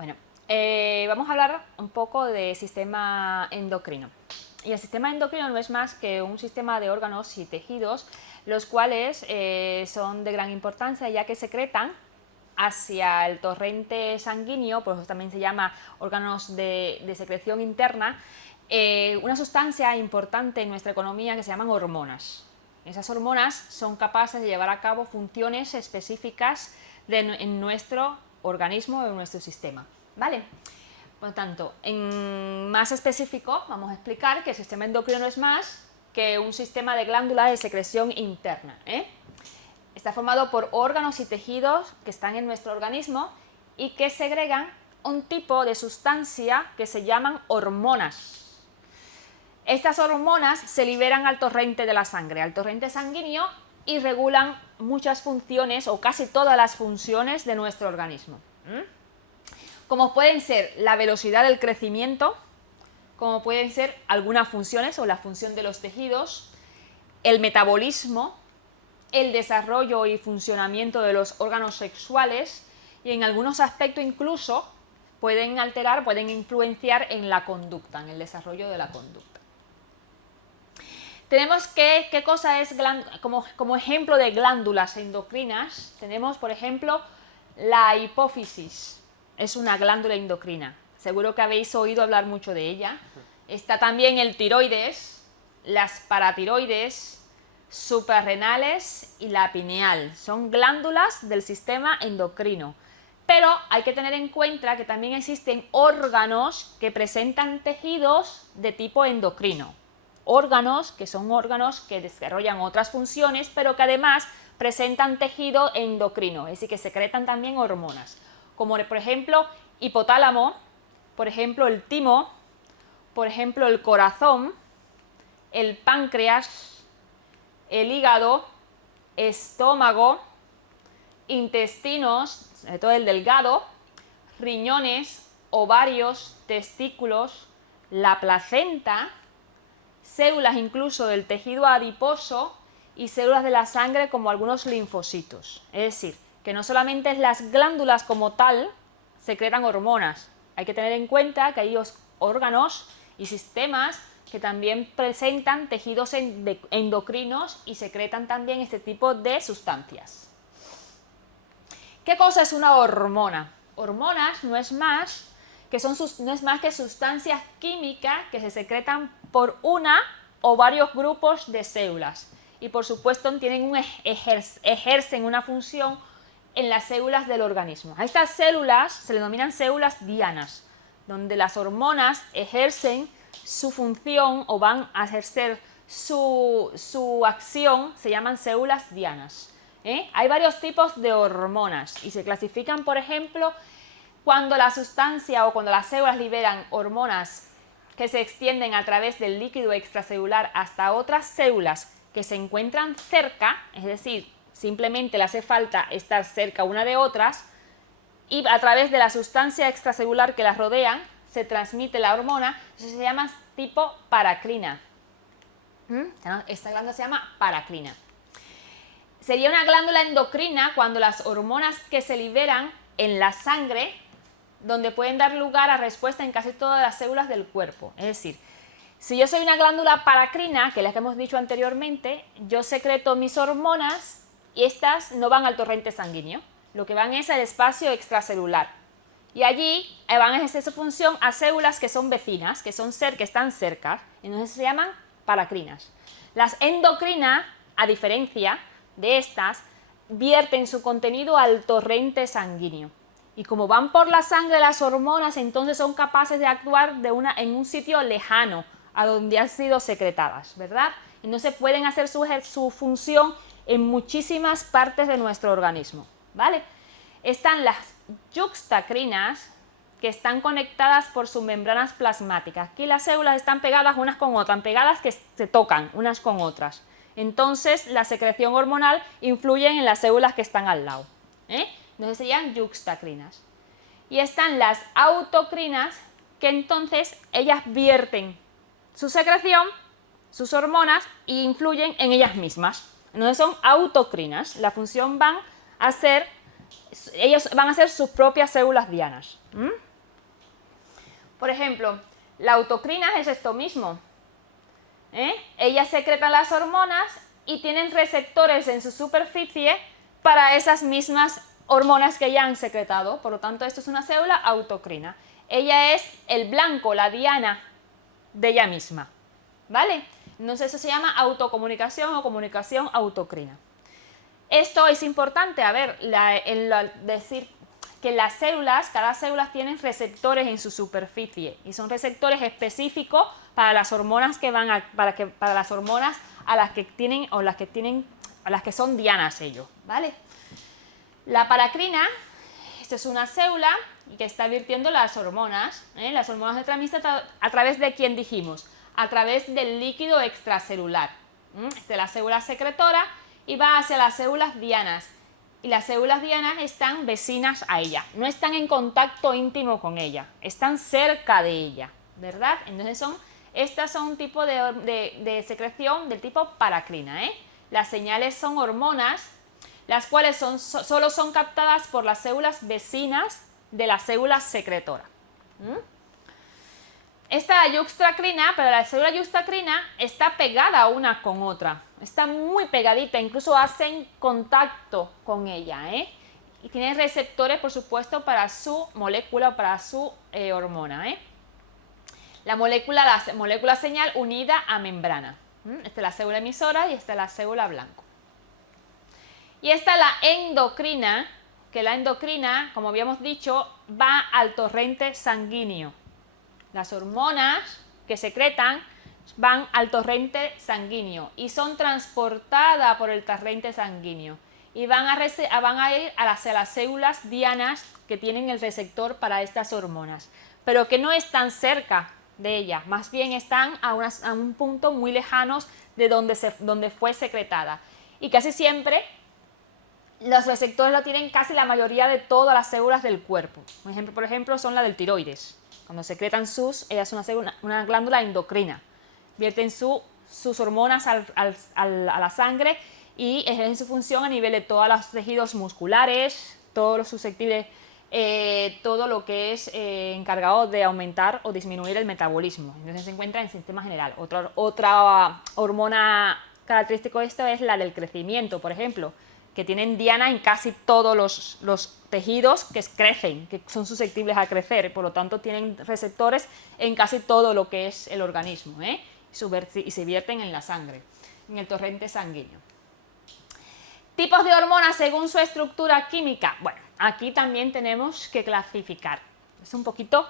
Bueno, vamos a hablar un poco de sistema endocrino. Y el sistema endocrino no es más que un sistema de órganos y tejidos, los cuales son de gran importancia ya que secretan hacia el torrente sanguíneo, por eso también se llama órganos de secreción interna, una sustancia importante en nuestra economía que se llaman hormonas. Esas hormonas son capaces de llevar a cabo funciones específicas en nuestro organismo o en nuestro sistema, ¿vale? Por lo tanto, en más específico, vamos a explicar que el sistema endocrino no es más que un sistema de glándulas de secreción interna, Está formado por órganos y tejidos que están en nuestro organismo y que segregan un tipo de sustancia que se llaman hormonas. Estas hormonas se liberan al torrente de la sangre, al torrente sanguíneo, y regulan muchas funciones o casi todas las funciones de nuestro organismo. Como pueden ser la velocidad del crecimiento, como pueden ser algunas funciones o la función de los tejidos, el metabolismo, el desarrollo y funcionamiento de los órganos sexuales y en algunos aspectos incluso pueden alterar, pueden influenciar en la conducta, en el desarrollo de la conducta. Tenemos que, ¿qué cosa es como ejemplo de glándulas endocrinas? Tenemos, por ejemplo, la hipófisis, es una glándula endocrina, seguro que habéis oído hablar mucho de ella. Está también el tiroides, las paratiroides, suprarrenales y la pineal, son glándulas del sistema endocrino. Pero hay que tener en cuenta que también existen órganos que presentan tejidos de tipo endocrino. Órganos que son órganos que desarrollan otras funciones, pero que además presentan tejido endocrino, es decir, que secretan también hormonas, como por ejemplo hipotálamo, por ejemplo el timo, por ejemplo el corazón, el páncreas, el hígado, estómago, intestinos, sobre todo el delgado, riñones, ovarios, testículos, la placenta, células incluso del tejido adiposo y células de la sangre como algunos linfocitos. Es decir, que no solamente las glándulas como tal secretan hormonas, hay que tener en cuenta que hay órganos y sistemas que también presentan tejidos endocrinos y secretan también este tipo de sustancias. ¿Qué cosa es una hormona? Hormonas no es más que sustancias químicas que se secretan por una o varios grupos de células y por supuesto ejercen una función en las células del organismo. A estas células se le denominan células dianas, donde las hormonas ejercen su función o van a ejercer su acción, se llaman células dianas. Hay varios tipos de hormonas y se clasifican, por ejemplo, cuando la sustancia o cuando las células liberan hormonas que se extienden a través del líquido extracelular hasta otras células que se encuentran cerca, es decir, simplemente le hace falta estar cerca una de otras, y a través de la sustancia extracelular que las rodean se transmite la hormona, eso se llama tipo paracrina. Esta glándula se llama paracrina. Sería una glándula endocrina cuando las hormonas que se liberan en la sangre, donde pueden dar lugar a respuesta en casi todas las células del cuerpo. Es decir, si yo soy una glándula paracrina, que es la que hemos dicho anteriormente, yo secreto mis hormonas y estas no van al torrente sanguíneo, lo que van es al espacio extracelular. Y allí van a ejercer su función a células que son vecinas, que están cerca, entonces se llaman paracrinas. Las endocrinas, a diferencia de estas, vierten su contenido al torrente sanguíneo. Y como van por la sangre las hormonas, entonces son capaces de actuar en un sitio lejano a donde han sido secretadas, ¿verdad? Entonces pueden hacer su función en muchísimas partes de nuestro organismo, ¿vale? Están las yuxtacrinas, que están conectadas por sus membranas plasmáticas. Aquí las células están pegadas unas con otras, pegadas que se tocan unas con otras. Entonces la secreción hormonal influye en las células que están al lado. Entonces serían yuxtacrinas. Y están las autocrinas, que entonces ellas vierten su secreción, sus hormonas, e influyen en ellas mismas. Entonces son autocrinas. La función ellos van a ser sus propias células dianas. Por ejemplo, la autocrina es esto mismo. Ellas secretan las hormonas y tienen receptores en su superficie para esas mismas hormonas que ya han secretado. Por lo tanto, esto es una célula autocrina. Ella es el blanco, la diana de ella misma. ¿Vale? Entonces eso se llama autocomunicación o comunicación autocrina. Esto es importante, a ver, decir que las células, cada célula tiene receptores en su superficie y son receptores específicos para las hormonas que van para las hormonas a las que tienen o las que son dianas ellos, ¿vale? La paracrina, esta es una célula que está virtiendo las hormonas de transmisión a través de quién dijimos, a través del líquido extracelular. Esta es la célula secretora y va hacia las células dianas. Y las células dianas están vecinas a ella, no están en contacto íntimo con ella, están cerca de ella, ¿verdad? Entonces estas son un tipo de secreción del tipo paracrina. Las señales son hormonas, las cuales solo son captadas por las células vecinas de la célula secretora. Esta yuxtacrina, pero la célula yuxtacrina está pegada una con otra, está muy pegadita, incluso hacen contacto con ella, y tiene receptores, por supuesto, para su molécula, para su hormona. La molécula señal unida a membrana. Esta es la célula emisora y esta es la célula blanco. Y esta es la endocrina, que la endocrina, como habíamos dicho, va al torrente sanguíneo. Las hormonas que secretan van al torrente sanguíneo y son transportadas por el torrente sanguíneo y van a ir hacia las células dianas que tienen el receptor para estas hormonas, pero que no están cerca de ellas, más bien están a un punto muy lejanos de donde fue secretada. Y casi siempre los receptores lo tienen casi la mayoría de todas las células del cuerpo. Por ejemplo, son la del tiroides. Cuando secretan ella es una glándula endocrina. Vierten sus hormonas a la sangre y ejercen su función a nivel de todos los tejidos musculares, todos los susceptibles, todo lo que es encargado de aumentar o disminuir el metabolismo. Entonces se encuentra en el sistema general. Otra hormona característica de esto es la del crecimiento, por ejemplo, que tienen diana en casi todos los tejidos que crecen, que son susceptibles a crecer, por lo tanto tienen receptores en casi todo lo que es el organismo, y se vierten en la sangre, en el torrente sanguíneo. Tipos de hormonas según su estructura química. Bueno, aquí también tenemos que clasificar. Es un poquito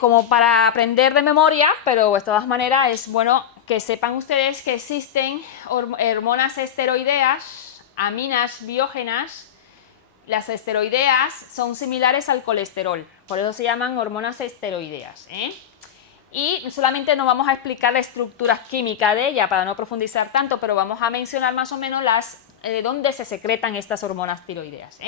como para aprender de memoria, pero de todas maneras es bueno que sepan ustedes que existen hormonas esteroideas, aminas biógenas. Las esteroideas son similares al colesterol, por eso se llaman hormonas esteroideas. Y solamente no vamos a explicar la estructura química de ella para no profundizar tanto, pero vamos a mencionar más o menos dónde se secretan estas hormonas tiroideas.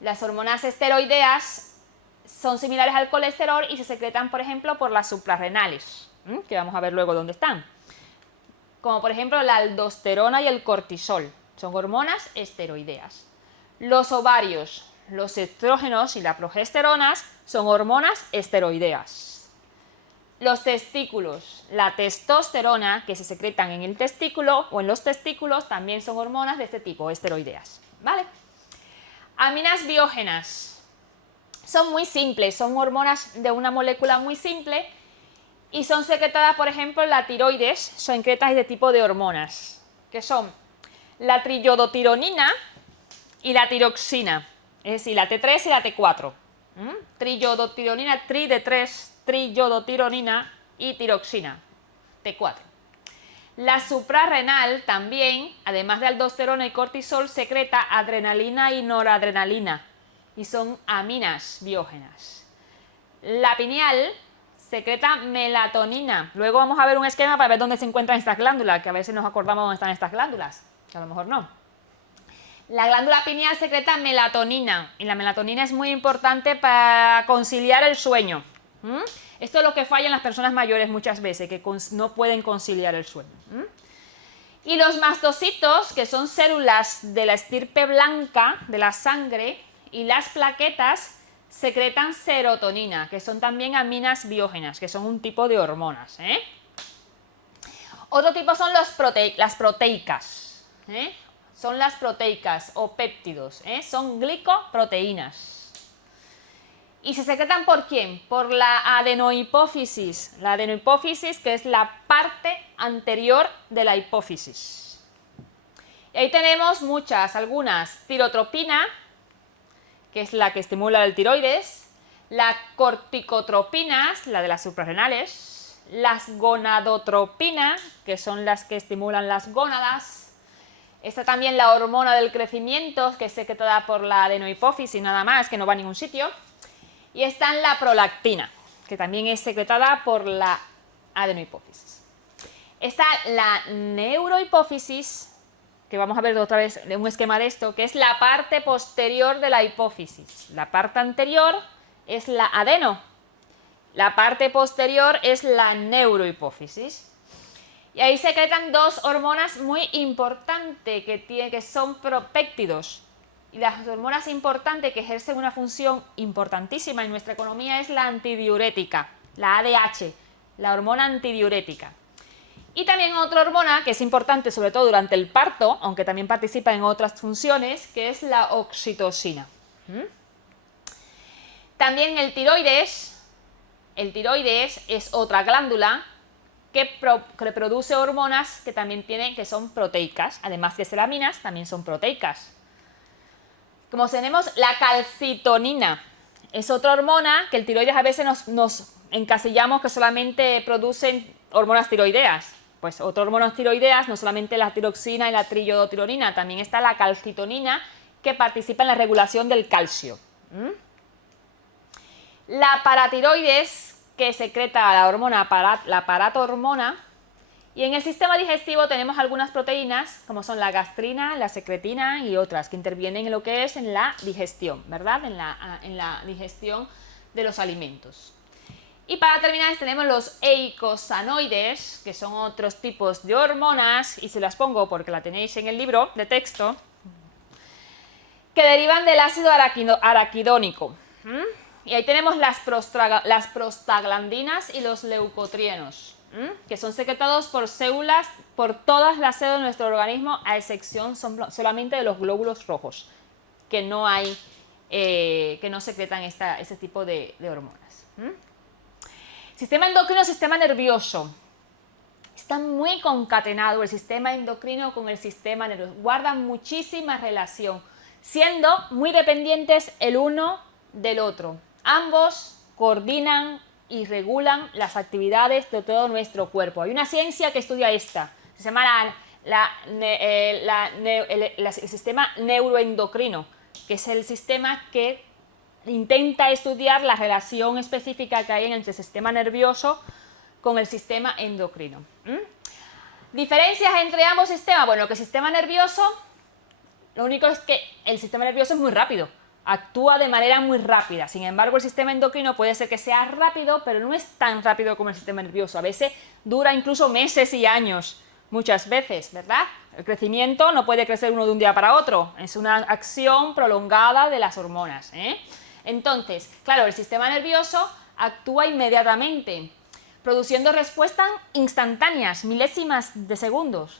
Las hormonas esteroideas son similares al colesterol y se secretan, por ejemplo, por las suprarrenales, que vamos a ver luego dónde están. Como por ejemplo la aldosterona y el cortisol, son hormonas esteroideas. Los ovarios, los estrógenos y las progesteronas son hormonas esteroideas. Los testículos, la testosterona, que se secretan en el testículo o en los testículos, también son hormonas de este tipo, esteroideas. ¿Vale? Aminas biógenas. Son muy simples, son hormonas de una molécula muy simple y son secretadas, por ejemplo, en la tiroides, son secretas de tipo de hormonas, que son la triiodotironina y la tiroxina, es decir, la T3 y la T4. Triiodotironina, tri de 3, triiodotironina y tiroxina, T4. La suprarrenal también, además de aldosterona y cortisol, secreta adrenalina y noradrenalina y son aminas biógenas. La pineal secreta melatonina. Luego vamos a ver un esquema para ver dónde se encuentran estas glándulas, que a veces nos acordamos dónde están estas glándulas, que a lo mejor no. La glándula pineal secreta melatonina y la melatonina es muy importante para conciliar el sueño. Esto es lo que falla en las personas mayores muchas veces, que no pueden conciliar el sueño. Y los mastocitos, que son células de la estirpe blanca de la sangre, y las plaquetas secretan serotonina, que son también aminas biógenas, que son un tipo de hormonas. Otro tipo son las proteicas. Son las proteicas o péptidos. Son glicoproteínas. ¿Y se secretan por quién? Por la adenohipófisis. La adenohipófisis, que es la parte anterior de la hipófisis. Y ahí tenemos muchas, algunas. Tirotropina, que es la que estimula el tiroides. Las corticotropinas, la de las suprarrenales. Las gonadotropinas, que son las que estimulan las gónadas. Está también la hormona del crecimiento, que es secretada por la adenohipófisis, nada más, que no va a ningún sitio. Y está la prolactina, que también es secretada por la adenohipófisis. Está la neurohipófisis, que vamos a ver otra vez un esquema de esto, que es la parte posterior de la hipófisis. La parte anterior es la adeno, la parte posterior es la neurohipófisis. Y ahí secretan dos hormonas muy importantes que son propéptidos. Y las hormonas importantes que ejercen una función importantísima en nuestra economía es la antidiurética, la ADH, la hormona antidiurética. Y también otra hormona que es importante sobre todo durante el parto, aunque también participa en otras funciones, que es la oxitocina. También el tiroides es otra glándula que produce hormonas que también que son proteicas, además de ser aminas, también son proteicas. Como tenemos la calcitonina, es otra hormona que el tiroides a veces nos encasillamos que solamente producen hormonas tiroideas. Pues otras hormonas tiroideas, no solamente la tiroxina y la triiodotironina, también está la calcitonina que participa en la regulación del calcio. La paratiroides, que secreta la hormona, la paratormona. Y en el sistema digestivo tenemos algunas proteínas, como son la gastrina, la secretina y otras, que intervienen en lo que es en la digestión, ¿verdad? En la digestión de los alimentos. Y para terminar tenemos los eicosanoides, que son otros tipos de hormonas, y se las pongo porque la tenéis en el libro de texto, que derivan del ácido araquidónico. Y ahí tenemos las prostaglandinas y los leucotrienos, que son secretados por células, por todas las células de nuestro organismo, a excepción solamente de los glóbulos rojos, que no secretan ese tipo de hormonas. Sistema endocrino, sistema nervioso. Está muy concatenado el sistema endocrino con el sistema nervioso. Guardan muchísima relación, siendo muy dependientes el uno del otro. Ambos coordinan y regulan las actividades de todo nuestro cuerpo. Hay una ciencia que estudia esta, se llama el sistema neuroendocrino, que es el sistema que intenta estudiar la relación específica que hay entre el sistema nervioso con el sistema endocrino. ¿Diferencias entre ambos sistemas? Bueno, que el sistema nervioso, lo único es que el sistema nervioso es muy rápido, actúa de manera muy rápida. Sin embargo, el sistema endocrino puede ser que sea rápido, pero no es tan rápido como el sistema nervioso. A veces dura incluso meses y años, muchas veces, ¿verdad? El crecimiento no puede crecer uno de un día para otro, es una acción prolongada de las hormonas. Entonces, claro, el sistema nervioso actúa inmediatamente, produciendo respuestas instantáneas, milésimas de segundos,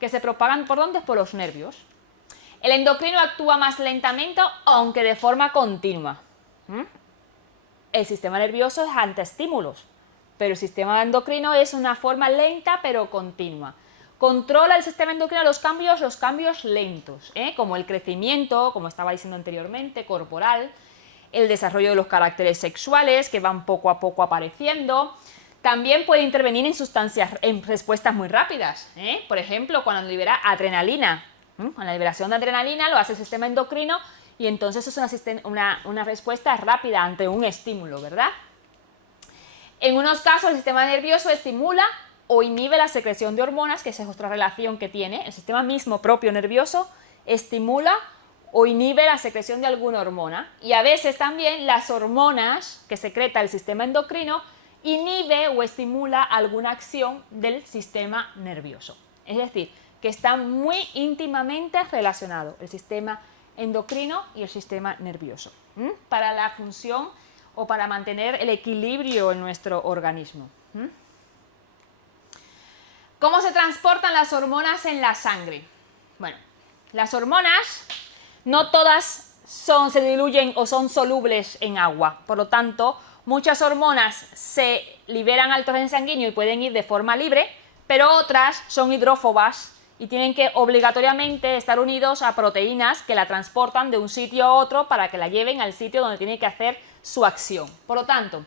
que se propagan ¿por dónde? Por los nervios. El endocrino actúa más lentamente, aunque de forma continua. El sistema nervioso es ante estímulos, pero el sistema endocrino es una forma lenta pero continua. Controla el sistema endocrino los cambios lentos, como el crecimiento, como estaba diciendo anteriormente, corporal, el desarrollo de los caracteres sexuales que van poco a poco apareciendo. También puede intervenir en respuestas muy rápidas, por ejemplo, cuando libera adrenalina. Con la liberación de adrenalina lo hace el sistema endocrino y entonces es una respuesta rápida ante un estímulo, ¿verdad? En unos casos el sistema nervioso estimula o inhibe la secreción de hormonas, que esa es otra relación que tiene. El sistema mismo propio nervioso estimula o inhibe la secreción de alguna hormona. Y a veces también las hormonas que secreta el sistema endocrino inhibe o estimula alguna acción del sistema nervioso. Es decir, que están muy íntimamente relacionados el sistema endocrino y el sistema nervioso, para la función o para mantener el equilibrio en nuestro organismo. ¿Cómo se transportan las hormonas en la sangre? Bueno, las hormonas no todas se diluyen o son solubles en agua, por lo tanto, muchas hormonas se liberan al torrente sanguíneo y pueden ir de forma libre, pero otras son hidrófobas y tienen que obligatoriamente estar unidos a proteínas que la transportan de un sitio a otro para que la lleven al sitio donde tiene que hacer su acción. Por lo tanto,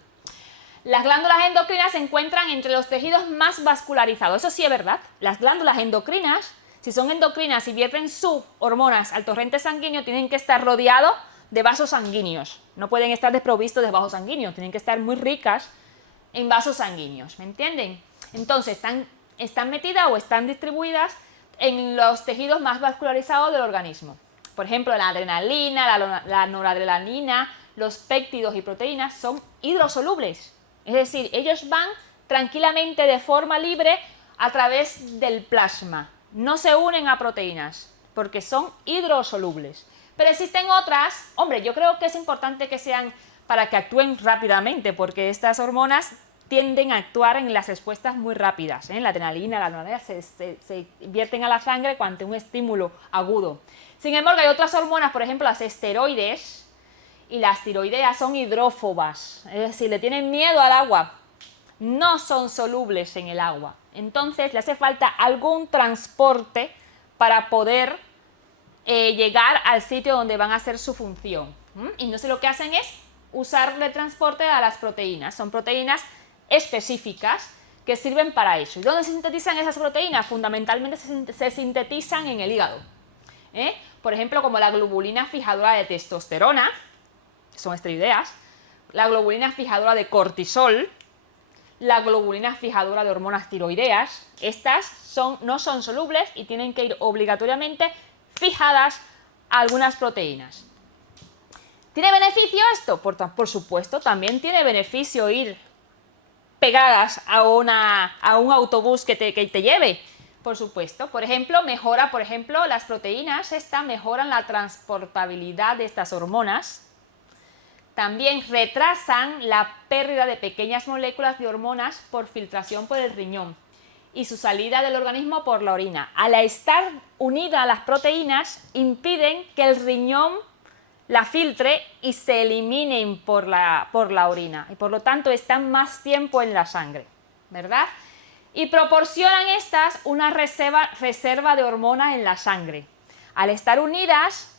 las glándulas endocrinas se encuentran entre los tejidos más vascularizados. Eso sí es verdad. Las glándulas endocrinas, si son endocrinas y vierten sus hormonas al torrente sanguíneo, tienen que estar rodeados de vasos sanguíneos. No pueden estar desprovistos de vasos sanguíneos. Tienen que estar muy ricas en vasos sanguíneos. ¿Me entienden? Entonces, están metidas o están distribuidas en los tejidos más vascularizados del organismo. Por ejemplo, la adrenalina, la noradrenalina, los péptidos y proteínas son hidrosolubles. Es decir, ellos van tranquilamente de forma libre a través del plasma. No se unen a proteínas porque son hidrosolubles. Pero existen otras, hombre, yo creo que es importante que sean para que actúen rápidamente, porque estas hormonas tienden a actuar en las respuestas muy rápidas. La adrenalina, la noradrenalina se vierten a la sangre ante un estímulo agudo. Sin embargo, hay otras hormonas, por ejemplo, las esteroides y las tiroideas son hidrófobas, es decir, le tienen miedo al agua, no son solubles en el agua. Entonces, le hace falta algún transporte para poder llegar al sitio donde van a hacer su función. Y no sé, lo que hacen es usarle transporte a las proteínas. Son proteínas específicas que sirven para eso. ¿Y dónde se sintetizan esas proteínas? Fundamentalmente se sintetizan en el hígado. Por ejemplo, como la globulina fijadora de testosterona, que son esteroideas, la globulina fijadora de cortisol, la globulina fijadora de hormonas tiroideas. Estas no son solubles y tienen que ir obligatoriamente fijadas a algunas proteínas. ¿Tiene beneficio esto? Por supuesto, también tiene beneficio ir pegadas a un autobús que te lleve, por supuesto. Por ejemplo, las proteínas mejoran la transportabilidad de estas hormonas. También retrasan la pérdida de pequeñas moléculas de hormonas por filtración por el riñón y su salida del organismo por la orina. Al estar unidas a las proteínas, impiden que el riñón la filtre y se eliminen por la orina, y por lo tanto están más tiempo en la sangre, ¿verdad? Y proporcionan estas una reserva de hormonas en la sangre. Al estar unidas,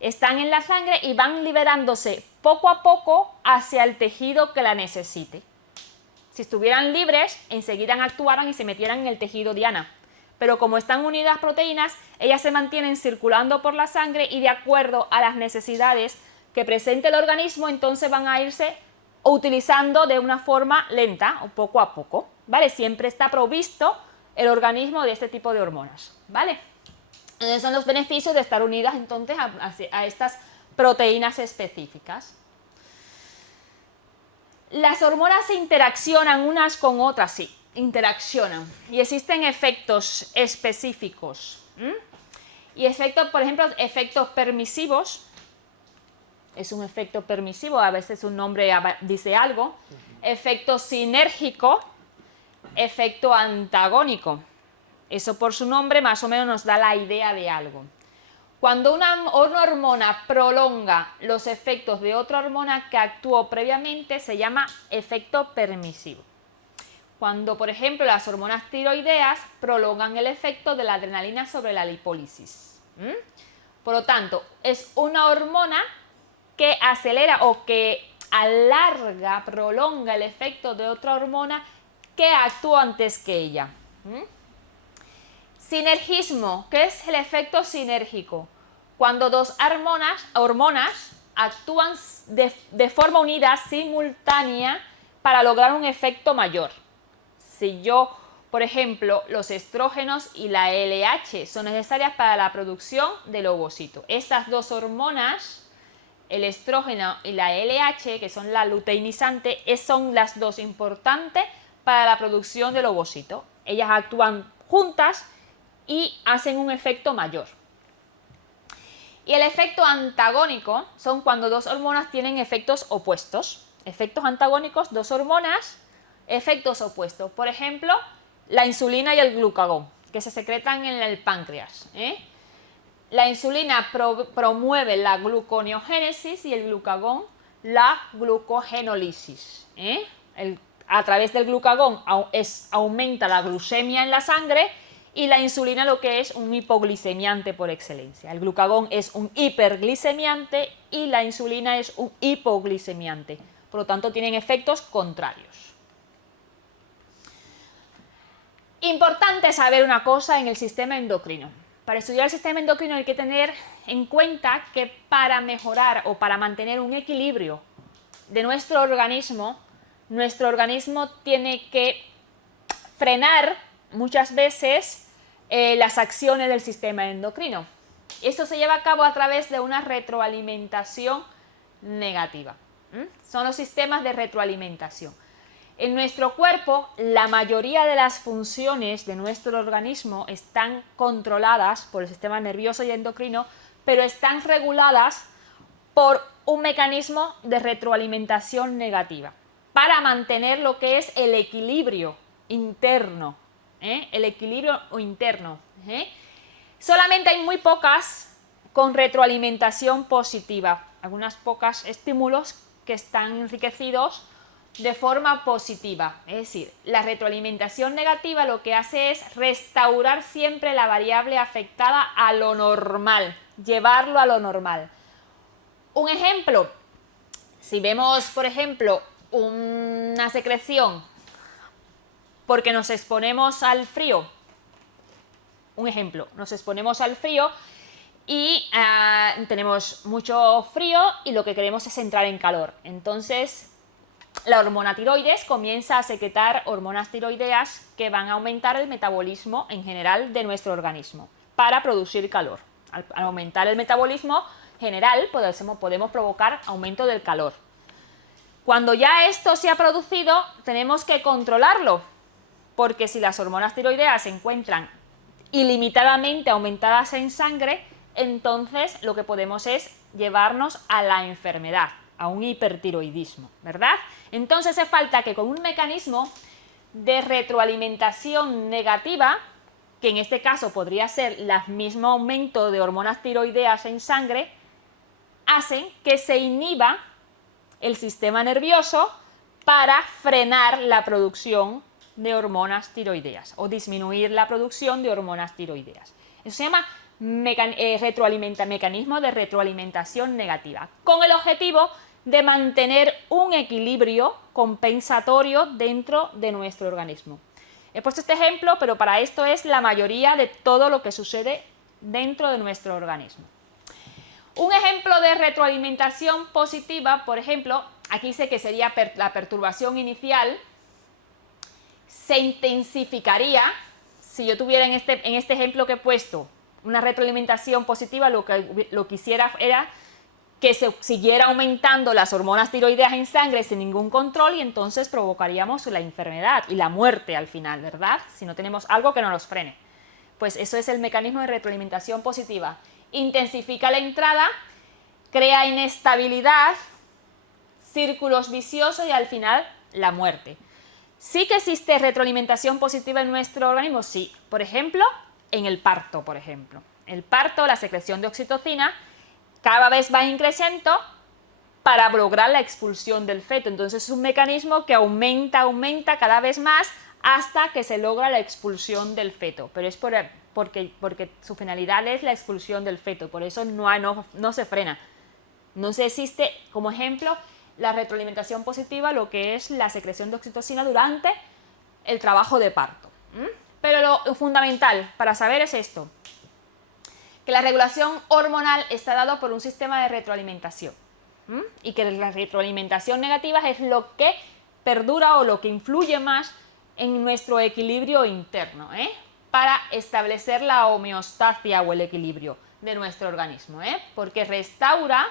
están en la sangre y van liberándose poco a poco hacia el tejido que la necesite. Si estuvieran libres, enseguida actuaran y se metieran en el tejido diana. Pero como están unidas proteínas, ellas se mantienen circulando por la sangre y de acuerdo a las necesidades que presente el organismo, entonces van a irse utilizando de una forma lenta o poco a poco, ¿vale? Siempre está provisto el organismo de este tipo de hormonas, ¿vale? Entonces son los beneficios de estar unidas entonces a estas proteínas específicas. Las hormonas se interaccionan unas con otras, sí, interaccionan, y existen efectos específicos. Y efectos, por ejemplo, efectos permisivos. Es un efecto permisivo, a veces un nombre dice algo. Efecto sinérgico, efecto antagónico. Eso por su nombre más o menos nos da la idea de algo. Cuando una hormona prolonga los efectos de otra hormona que actuó previamente, se llama efecto permisivo. Cuando, por ejemplo, las hormonas tiroideas prolongan el efecto de la adrenalina sobre la lipólisis. Por lo tanto, es una hormona que acelera o que alarga, prolonga el efecto de otra hormona que actuó antes que ella. Sinergismo. ¿Qué es el efecto sinérgico? Cuando dos hormonas actúan de forma unida, simultánea, para lograr un efecto mayor. Si por ejemplo, los estrógenos y la LH son necesarias para la producción del ovocito. Estas dos hormonas, el estrógeno y la LH, que son la luteinizante, son las dos importantes para la producción del ovocito. Ellas actúan juntas y hacen un efecto mayor. Y el efecto antagónico son cuando dos hormonas tienen efectos opuestos. Efectos antagónicos, dos hormonas, efectos opuestos. Por ejemplo, la insulina y el glucagón, que se secretan en el páncreas. La insulina promueve la gluconeogénesis y el glucagón la glucogenólisis. A través del glucagón aumenta la glucemia en la sangre y la insulina lo que es un hipoglicemiante por excelencia. El glucagón es un hiperglicemiante y la insulina es un hipoglicemiante. Por lo tanto, tienen efectos contrarios. Importante saber una cosa en el sistema endocrino. Para estudiar el sistema endocrino hay que tener en cuenta que para mejorar o para mantener un equilibrio de nuestro organismo tiene que frenar muchas veces las acciones del sistema endocrino. Esto se lleva a cabo a través de una retroalimentación negativa. Son los sistemas de retroalimentación. En nuestro cuerpo, la mayoría de las funciones de nuestro organismo están controladas por el sistema nervioso y endocrino, pero están reguladas por un mecanismo de retroalimentación negativa para mantener lo que es el equilibrio interno. El equilibrio interno. Solamente hay muy pocas con retroalimentación positiva, algunas pocas estímulos que están enriquecidos de forma positiva. Es decir, la retroalimentación negativa lo que hace es restaurar siempre la variable afectada a lo normal, llevarlo a lo normal. Un ejemplo, si vemos, por ejemplo, una secreción porque nos exponemos al frío, un ejemplo, nos exponemos al frío y tenemos mucho frío y lo que queremos es entrar en calor. Entonces, la hormona tiroides comienza a secretar hormonas tiroideas que van a aumentar el metabolismo en general de nuestro organismo para producir calor. Al aumentar el metabolismo general podemos provocar aumento del calor. Cuando ya esto se ha producido, tenemos que controlarlo, porque si las hormonas tiroideas se encuentran ilimitadamente aumentadas en sangre, entonces lo que podemos es llevarnos a la enfermedad, a un hipertiroidismo, ¿verdad? Entonces hace falta que con un mecanismo de retroalimentación negativa, que en este caso podría ser el mismo aumento de hormonas tiroideas en sangre, hacen que se inhiba el sistema nervioso para frenar la producción de hormonas tiroideas o disminuir la producción de hormonas tiroideas. Eso se llama mecanismo de retroalimentación negativa, con el objetivo de mantener un equilibrio compensatorio dentro de nuestro organismo. He puesto este ejemplo, pero para esto es la mayoría de todo lo que sucede dentro de nuestro organismo. Un ejemplo de retroalimentación positiva, por ejemplo, aquí sé que sería la perturbación inicial, se intensificaría si yo tuviera en este ejemplo que he puesto una retroalimentación positiva, lo que hiciera era que se siguiera aumentando las hormonas tiroideas en sangre sin ningún control y entonces provocaríamos la enfermedad y la muerte al final, ¿verdad? Si no tenemos algo que no nos frene. Pues eso es el mecanismo de retroalimentación positiva. Intensifica la entrada, crea inestabilidad, círculos viciosos y al final la muerte. ¿Sí que existe retroalimentación positiva en nuestro organismo? Sí. Por ejemplo, en el parto, por ejemplo. El parto, la secreción de oxitocina, cada vez va increciendo para lograr la expulsión del feto. Entonces es un mecanismo que aumenta cada vez más hasta que se logra la expulsión del feto. Pero es porque su finalidad es la expulsión del feto. Por eso no se frena. No se existe, como ejemplo, la retroalimentación positiva, lo que es la secreción de oxitocina durante el trabajo de parto. Pero lo fundamental para saber es esto, que la regulación hormonal está dada por un sistema de retroalimentación y que la retroalimentación negativa es lo que perdura o lo que influye más en nuestro equilibrio interno, para establecer la homeostasia o el equilibrio de nuestro organismo, porque restaura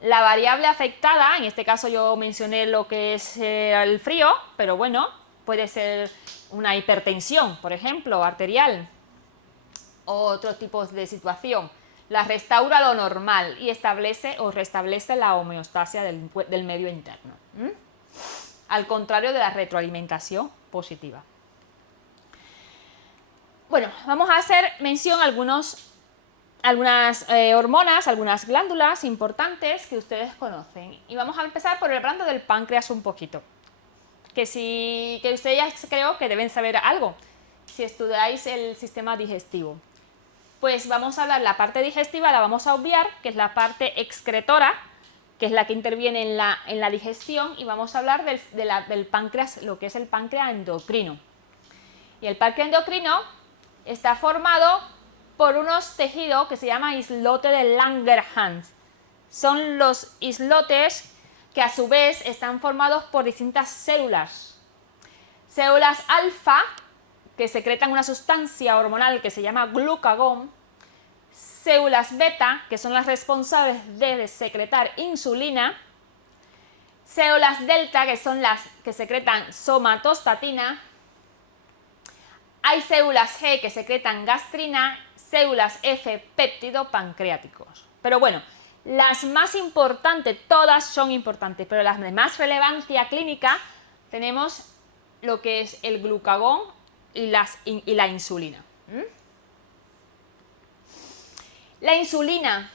la variable afectada. En este caso yo mencioné lo que es el frío, pero bueno, puede ser una hipertensión, por ejemplo, arterial, o otro tipo de situación. la restaura a lo normal y establece o restablece la homeostasia del medio interno. Al contrario de la retroalimentación positiva. Bueno, vamos a hacer mención a algunas hormonas, algunas glándulas importantes que ustedes conocen. Y vamos a empezar por hablando del páncreas un poquito. Que ustedes ya creo que deben saber algo si estudiáis el sistema digestivo. Pues vamos a hablar, la parte digestiva la vamos a obviar, que es la parte excretora, que es la que interviene en la digestión, y vamos a hablar del páncreas, lo que es el páncreas endocrino. Y el páncreas endocrino está formado por unos tejidos que se llama islote de Langerhans. Son los islotes que a su vez están formados por distintas células. Células alfa, que secretan una sustancia hormonal que se llama glucagón. Células beta, que son las responsables de secretar insulina. Células delta, que son las que secretan somatostatina. Hay células G que secretan gastrina, células F péptido-pancreáticos. Pero bueno, las más importantes, todas son importantes, pero las de más relevancia clínica tenemos lo que es el glucagón y la insulina. La insulina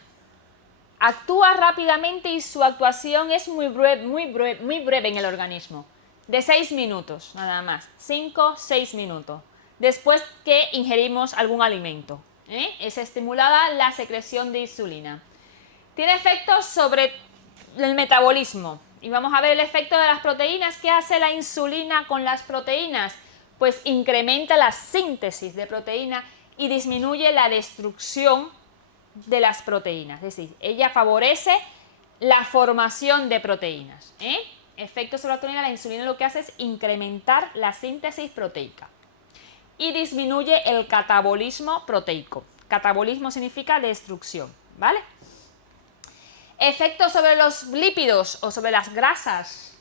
actúa rápidamente y su actuación es muy breve en el organismo, de 6 minutos nada más, 5-6 minutos, después que ingerimos algún alimento. Es estimulada la secreción de insulina. Tiene efectos sobre el metabolismo. Y vamos a ver el efecto de las proteínas. ¿Qué hace la insulina con las proteínas? Pues incrementa la síntesis de proteína y disminuye la destrucción de las proteínas. Es decir, ella favorece la formación de proteínas. Efecto sobre la proteína, la insulina lo que hace es incrementar la síntesis proteica y disminuye el catabolismo proteico. Catabolismo significa destrucción, ¿vale? Efectos sobre los lípidos o sobre las grasas.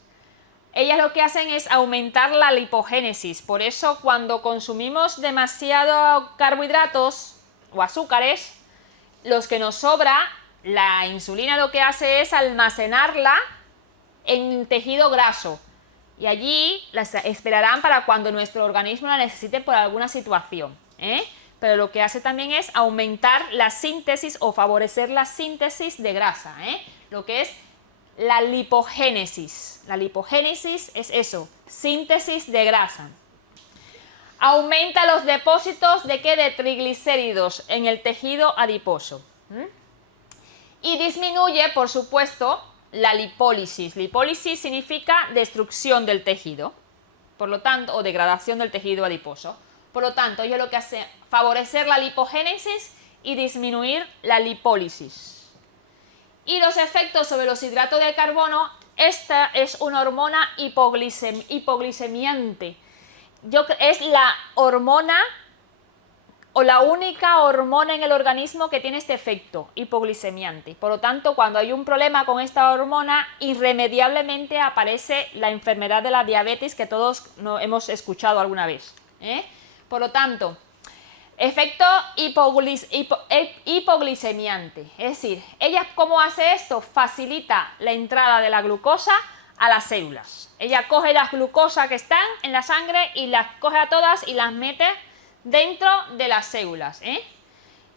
Ellas lo que hacen es aumentar la lipogénesis. Por eso cuando consumimos demasiado carbohidratos o azúcares, los que nos sobra, la insulina lo que hace es almacenarla en tejido graso. Y allí las esperarán para cuando nuestro organismo la necesite por alguna situación. Pero lo que hace también es aumentar la síntesis o favorecer la síntesis de grasa. Lo que es la lipogénesis. La lipogénesis es eso, síntesis de grasa. Aumenta los depósitos de ¿qué? De triglicéridos en el tejido adiposo. Y disminuye, por supuesto, la lipólisis. Lipólisis significa destrucción del tejido, por lo tanto, o degradación del tejido adiposo. Por lo tanto, ello lo que hace es favorecer la lipogénesis y disminuir la lipólisis. Y los efectos sobre los hidratos de carbono, esta es una hormona hipoglicemiante. Es la hormona o la única hormona en el organismo que tiene este efecto hipoglicemiante. Por lo tanto, cuando hay un problema con esta hormona, irremediablemente aparece la enfermedad de la diabetes que todos hemos escuchado alguna vez. Por lo tanto, efecto hipoglicemiante. Es decir, ella ¿cómo hace esto? Facilita la entrada de la glucosa a las células. Ella coge las glucosas que están en la sangre y las coge a todas y las mete dentro de las células.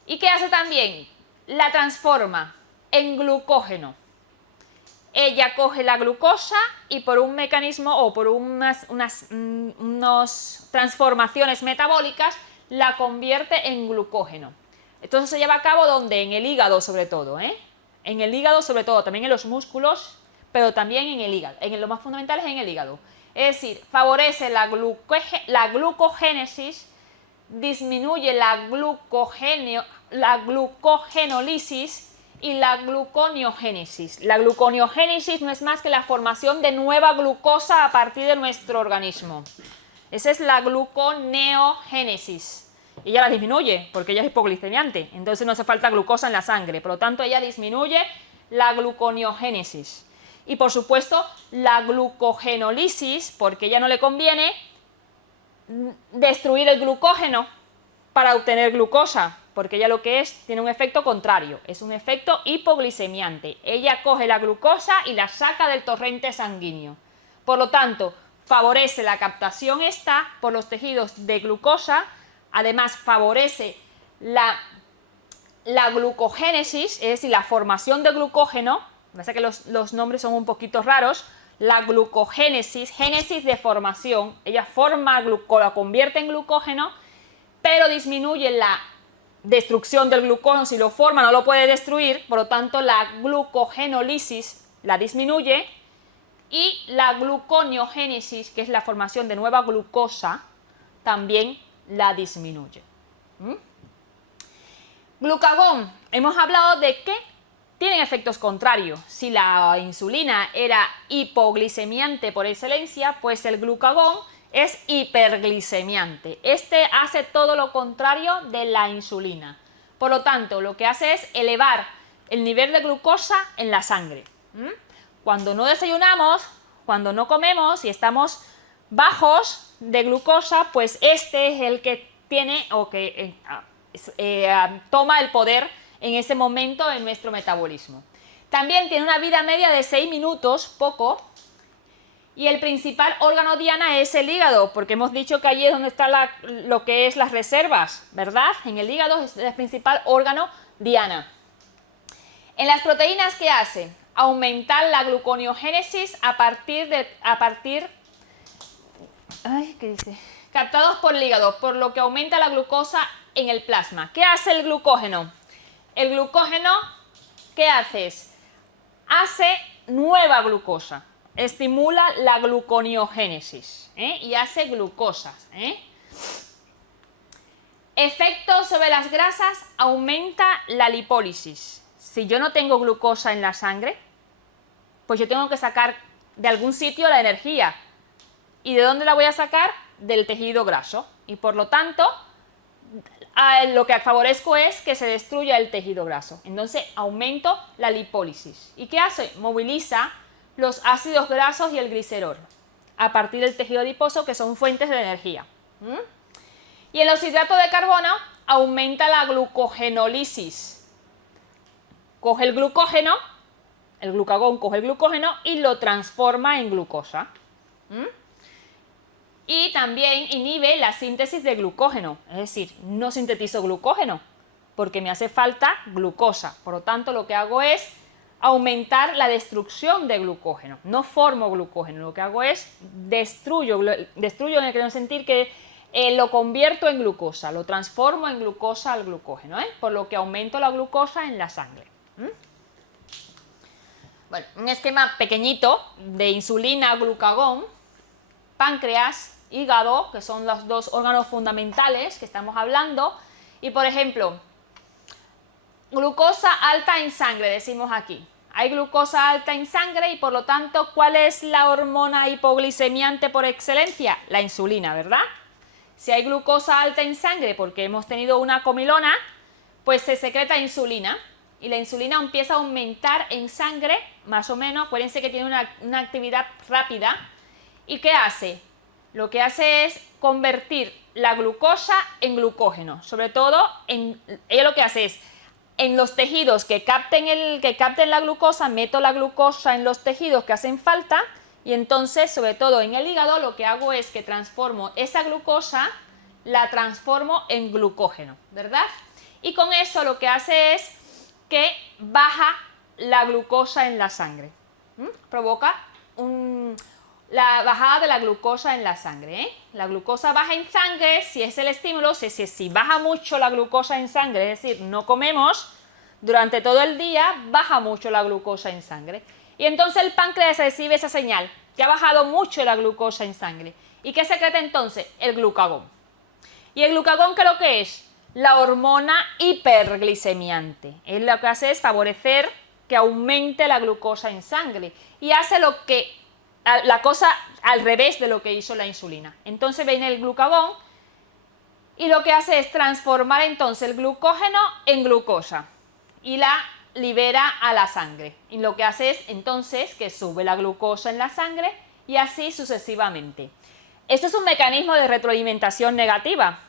¿Y qué hace también? La transforma en glucógeno. Ella coge la glucosa y por un mecanismo o por unas transformaciones metabólicas la convierte en glucógeno. Entonces se lleva a cabo ¿dónde? En el hígado sobre todo. En el hígado sobre todo, también en los músculos, pero también en el hígado. Lo más fundamental es en el hígado. Es decir, favorece la glucogénesis, disminuye la glucogenólisis y la gluconeogénesis. La gluconeogénesis no es más que la formación de nueva glucosa a partir de nuestro organismo. Esa es la gluconeogénesis. Ella la disminuye porque ella es hipoglicemiante, entonces no hace falta glucosa en la sangre. Por lo tanto, ella disminuye la gluconeogénesis. Y por supuesto, la glucogenólisis, porque ella no le conviene destruir el glucógeno para obtener glucosa. porque ella lo que es, tiene un efecto contrario, es un efecto hipoglicemiante. Ella coge la glucosa y la saca del torrente sanguíneo. Por lo tanto, favorece la captación esta por los tejidos de glucosa, además favorece la glucogénesis, es decir, la formación de glucógeno. Pasa que los nombres son un poquito raros. La glucogénesis, génesis de formación, ella forma, la convierte en glucógeno, pero disminuye la destrucción del glucógeno. Si lo forma no lo puede destruir, por lo tanto la glucogenólisis la disminuye, y la gluconeogénesis, que es la formación de nueva glucosa, también la disminuye. Glucagón, hemos hablado de que tienen efectos contrarios. Si la insulina era hipoglicemiante por excelencia, pues el glucagón es hiperglicemiante. Este hace todo lo contrario de la insulina. Por lo tanto, lo que hace es elevar el nivel de glucosa en la sangre. Cuando no desayunamos, cuando no comemos y estamos bajos de glucosa, pues este es el que tiene o que toma el poder en ese momento en nuestro metabolismo. También tiene una vida media de 6 minutos, poco, y el principal órgano diana es el hígado, porque hemos dicho que allí es donde está lo que es las reservas, ¿verdad? En el hígado es el principal órgano diana. En las proteínas, ¿qué hace? Aumentar la gluconeogénesis captados por el hígado, por lo que aumenta la glucosa en el plasma. ¿Qué hace el glucógeno? El glucógeno, ¿qué hace? Hace nueva glucosa, estimula la gluconeogénesis y hace glucosas. Efecto sobre las grasas, aumenta la lipólisis. Si yo no tengo glucosa en la sangre, pues yo tengo que sacar de algún sitio la energía. ¿Y de dónde la voy a sacar? Del tejido graso. Y por lo tanto, lo que favorezco es que se destruya el tejido graso. Entonces aumento la lipólisis. ¿Y qué hace? Moviliza los ácidos grasos y el glicerol a partir del tejido adiposo, que son fuentes de energía. Y en los hidratos de carbono aumenta la glucogenólisis. Coge el glucógeno, el glucagón coge el glucógeno y lo transforma en glucosa. Y también inhibe la síntesis de glucógeno, es decir, no sintetizo glucógeno porque me hace falta glucosa. Por lo tanto, lo que hago es aumentar la destrucción de glucógeno. No formo glucógeno, lo que hago es destruyo en el sentir que lo convierto en glucosa, lo transformo en glucosa al glucógeno, por lo que aumento la glucosa en la sangre. Bueno, un esquema pequeñito de insulina, glucagón, páncreas, hígado, que son los dos órganos fundamentales que estamos hablando. Y por ejemplo, glucosa alta en sangre, decimos aquí. Hay glucosa alta en sangre y por lo tanto, ¿cuál es la hormona hipoglicemiante por excelencia? La insulina, ¿verdad? Si hay glucosa alta en sangre porque hemos tenido una comilona, pues se secreta insulina y la insulina empieza a aumentar en sangre, más o menos. Acuérdense que tiene una actividad rápida. ¿Y qué hace? Lo que hace es convertir la glucosa en glucógeno. Sobre todo, ella lo que hace es, en los tejidos que capten la glucosa, meto la glucosa en los tejidos que hacen falta y entonces, sobre todo en el hígado, lo que hago es que transformo esa glucosa, la transformo en glucógeno, ¿verdad? Y con eso lo que hace es que baja la glucosa en la sangre. Provoca la bajada de la glucosa en la sangre. La glucosa baja en sangre, si es el estímulo, si baja mucho la glucosa en sangre, es decir, no comemos durante todo el día, baja mucho la glucosa en sangre. Y entonces el páncreas recibe esa señal, que ha bajado mucho la glucosa en sangre. ¿Y qué secreta entonces? El glucagón. ¿Y el glucagón qué es lo que es? La hormona hiperglicemiante. Él lo que hace es favorecer que aumente la glucosa en sangre y hace la cosa al revés de lo que hizo la insulina. Entonces viene el glucagón y lo que hace es transformar entonces el glucógeno en glucosa y la libera a la sangre. Y lo que hace es entonces que sube la glucosa en la sangre y así sucesivamente. Esto es un mecanismo de retroalimentación negativa.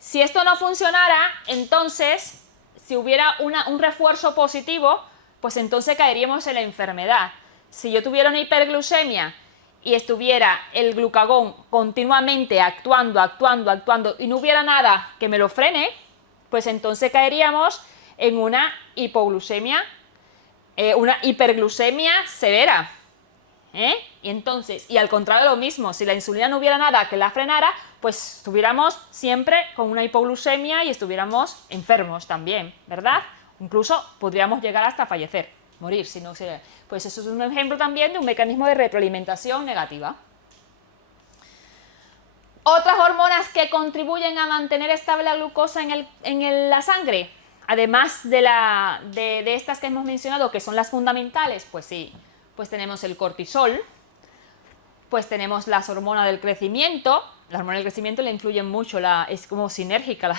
Si esto no funcionara, entonces, si hubiera un refuerzo positivo, pues entonces caeríamos en la enfermedad. Si yo tuviera una hiperglucemia y estuviera el glucagón continuamente actuando y no hubiera nada que me lo frene, pues entonces caeríamos en una hipoglucemia, una hiperglucemia severa. Y entonces, y al contrario lo mismo, si la insulina no hubiera nada que la frenara, pues estuviéramos siempre con una hipoglucemia y estuviéramos enfermos también, ¿verdad? Incluso podríamos llegar hasta fallecer, morir, si no se... Pues eso es un ejemplo también de un mecanismo de retroalimentación negativa. Otras hormonas que contribuyen a mantener estable la glucosa en la sangre, además de estas que hemos mencionado, que son las fundamentales, pues sí, pues tenemos el cortisol, pues tenemos las hormonas del crecimiento. Las hormonas del crecimiento le influyen mucho, es como sinérgica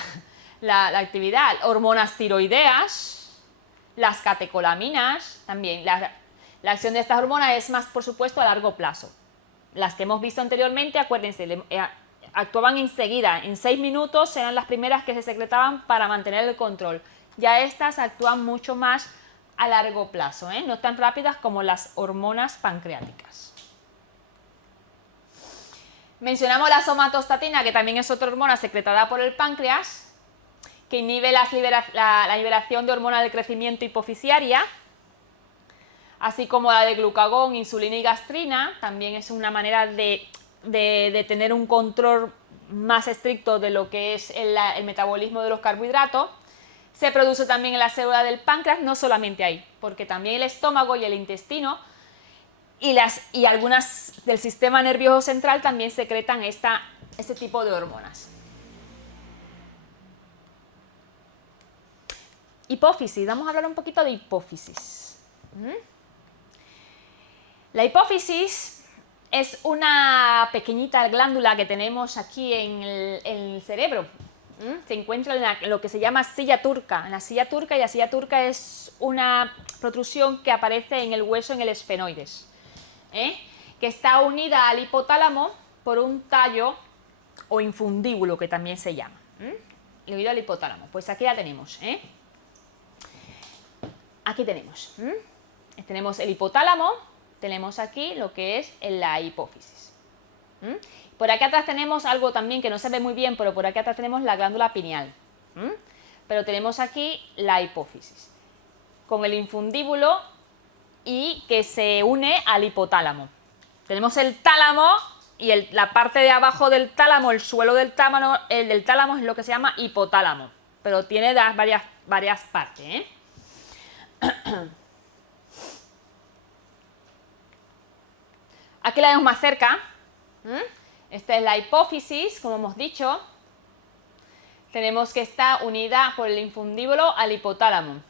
la actividad. Hormonas tiroideas, las catecolaminas, también. La acción de estas hormonas es más, por supuesto, a largo plazo. Las que hemos visto anteriormente, acuérdense, actuaban enseguida, en 6 minutos eran las primeras que se secretaban para mantener el control. Ya estas actúan mucho más a largo plazo, no tan rápidas como las hormonas pancreáticas. Mencionamos la somatostatina, que también es otra hormona secretada por el páncreas, que inhibe la liberación de hormona del crecimiento hipofisiaria, así como la de glucagón, insulina y gastrina. También es una manera de tener un control más estricto de lo que es el metabolismo de los carbohidratos. Se produce también en la célula del páncreas, no solamente ahí, porque también el estómago y el intestino y algunas del sistema nervioso central también secretan este tipo de hormonas. Hipófisis, vamos a hablar un poquito de hipófisis. La hipófisis es una pequeñita glándula que tenemos aquí en el cerebro. Se encuentra en lo que se llama silla turca. En la silla turca, y la silla turca es una protrusión que aparece en el hueso, en el esfenoides, que está unida al hipotálamo por un tallo o infundíbulo, que también se llama. Unido al hipotálamo. Pues aquí la tenemos. Aquí tenemos. Tenemos el hipotálamo, tenemos aquí lo que es la hipófisis. Por aquí atrás tenemos algo también que no se ve muy bien, pero por aquí atrás tenemos la glándula pineal. Pero tenemos aquí la hipófisis, con el infundíbulo y que se une al hipotálamo. Tenemos el tálamo y la parte de abajo del tálamo, el suelo del tálamo es lo que se llama hipotálamo, pero tiene varias partes. Aquí la vemos más cerca. Esta es la hipófisis, como hemos dicho. Tenemos que está unida por el infundíbulo al hipotálamo.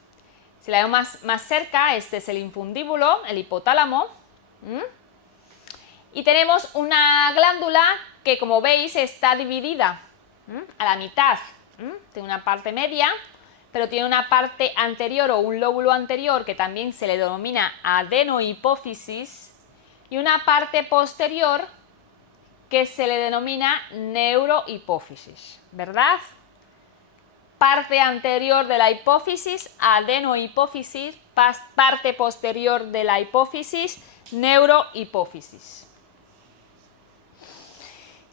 Si la vemos más cerca, este es el infundíbulo, el hipotálamo. Y tenemos una glándula que, como veis, está dividida a la mitad. Tiene una parte media, pero tiene una parte anterior o un lóbulo anterior que también se le denomina adenohipófisis y una parte posterior que se le denomina neurohipófisis, ¿verdad? Parte anterior de la hipófisis, adenohipófisis, parte posterior de la hipófisis, neurohipófisis.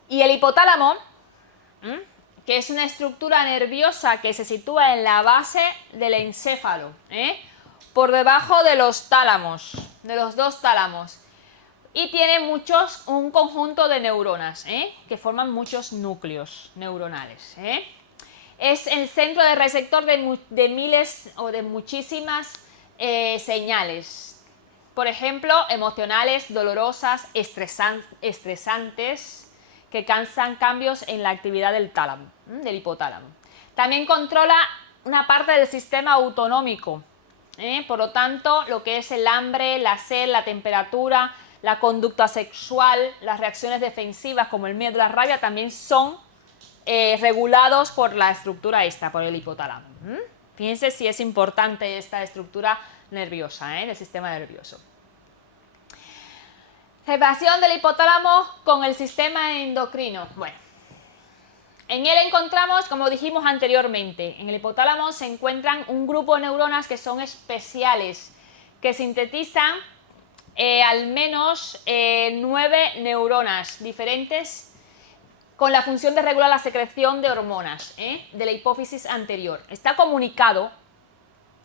Y el hipotálamo, que es una estructura nerviosa que se sitúa en la base del encéfalo, por debajo de los tálamos, de los dos tálamos. Y tiene un conjunto de neuronas, que forman muchos núcleos neuronales. Es el centro de receptor de miles o de muchísimas señales. Por ejemplo, emocionales, dolorosas, estresantes, que causan cambios en la actividad del tálamo, del hipotálamo. También controla una parte del sistema autonómico. Por lo tanto, lo que es el hambre, la sed, la temperatura, la conducta sexual, las reacciones defensivas como el miedo y la rabia también son regulados por la estructura por el hipotálamo. Fíjense si es importante esta estructura nerviosa, del sistema nervioso. Relación del hipotálamo con el sistema endocrino. Bueno, En él encontramos, como dijimos anteriormente, en el hipotálamo se encuentran un grupo de neuronas que son especiales, que sintetizan al menos 9 neuronas diferentes con la función de regular la secreción de hormonas de la hipófisis anterior. Está comunicado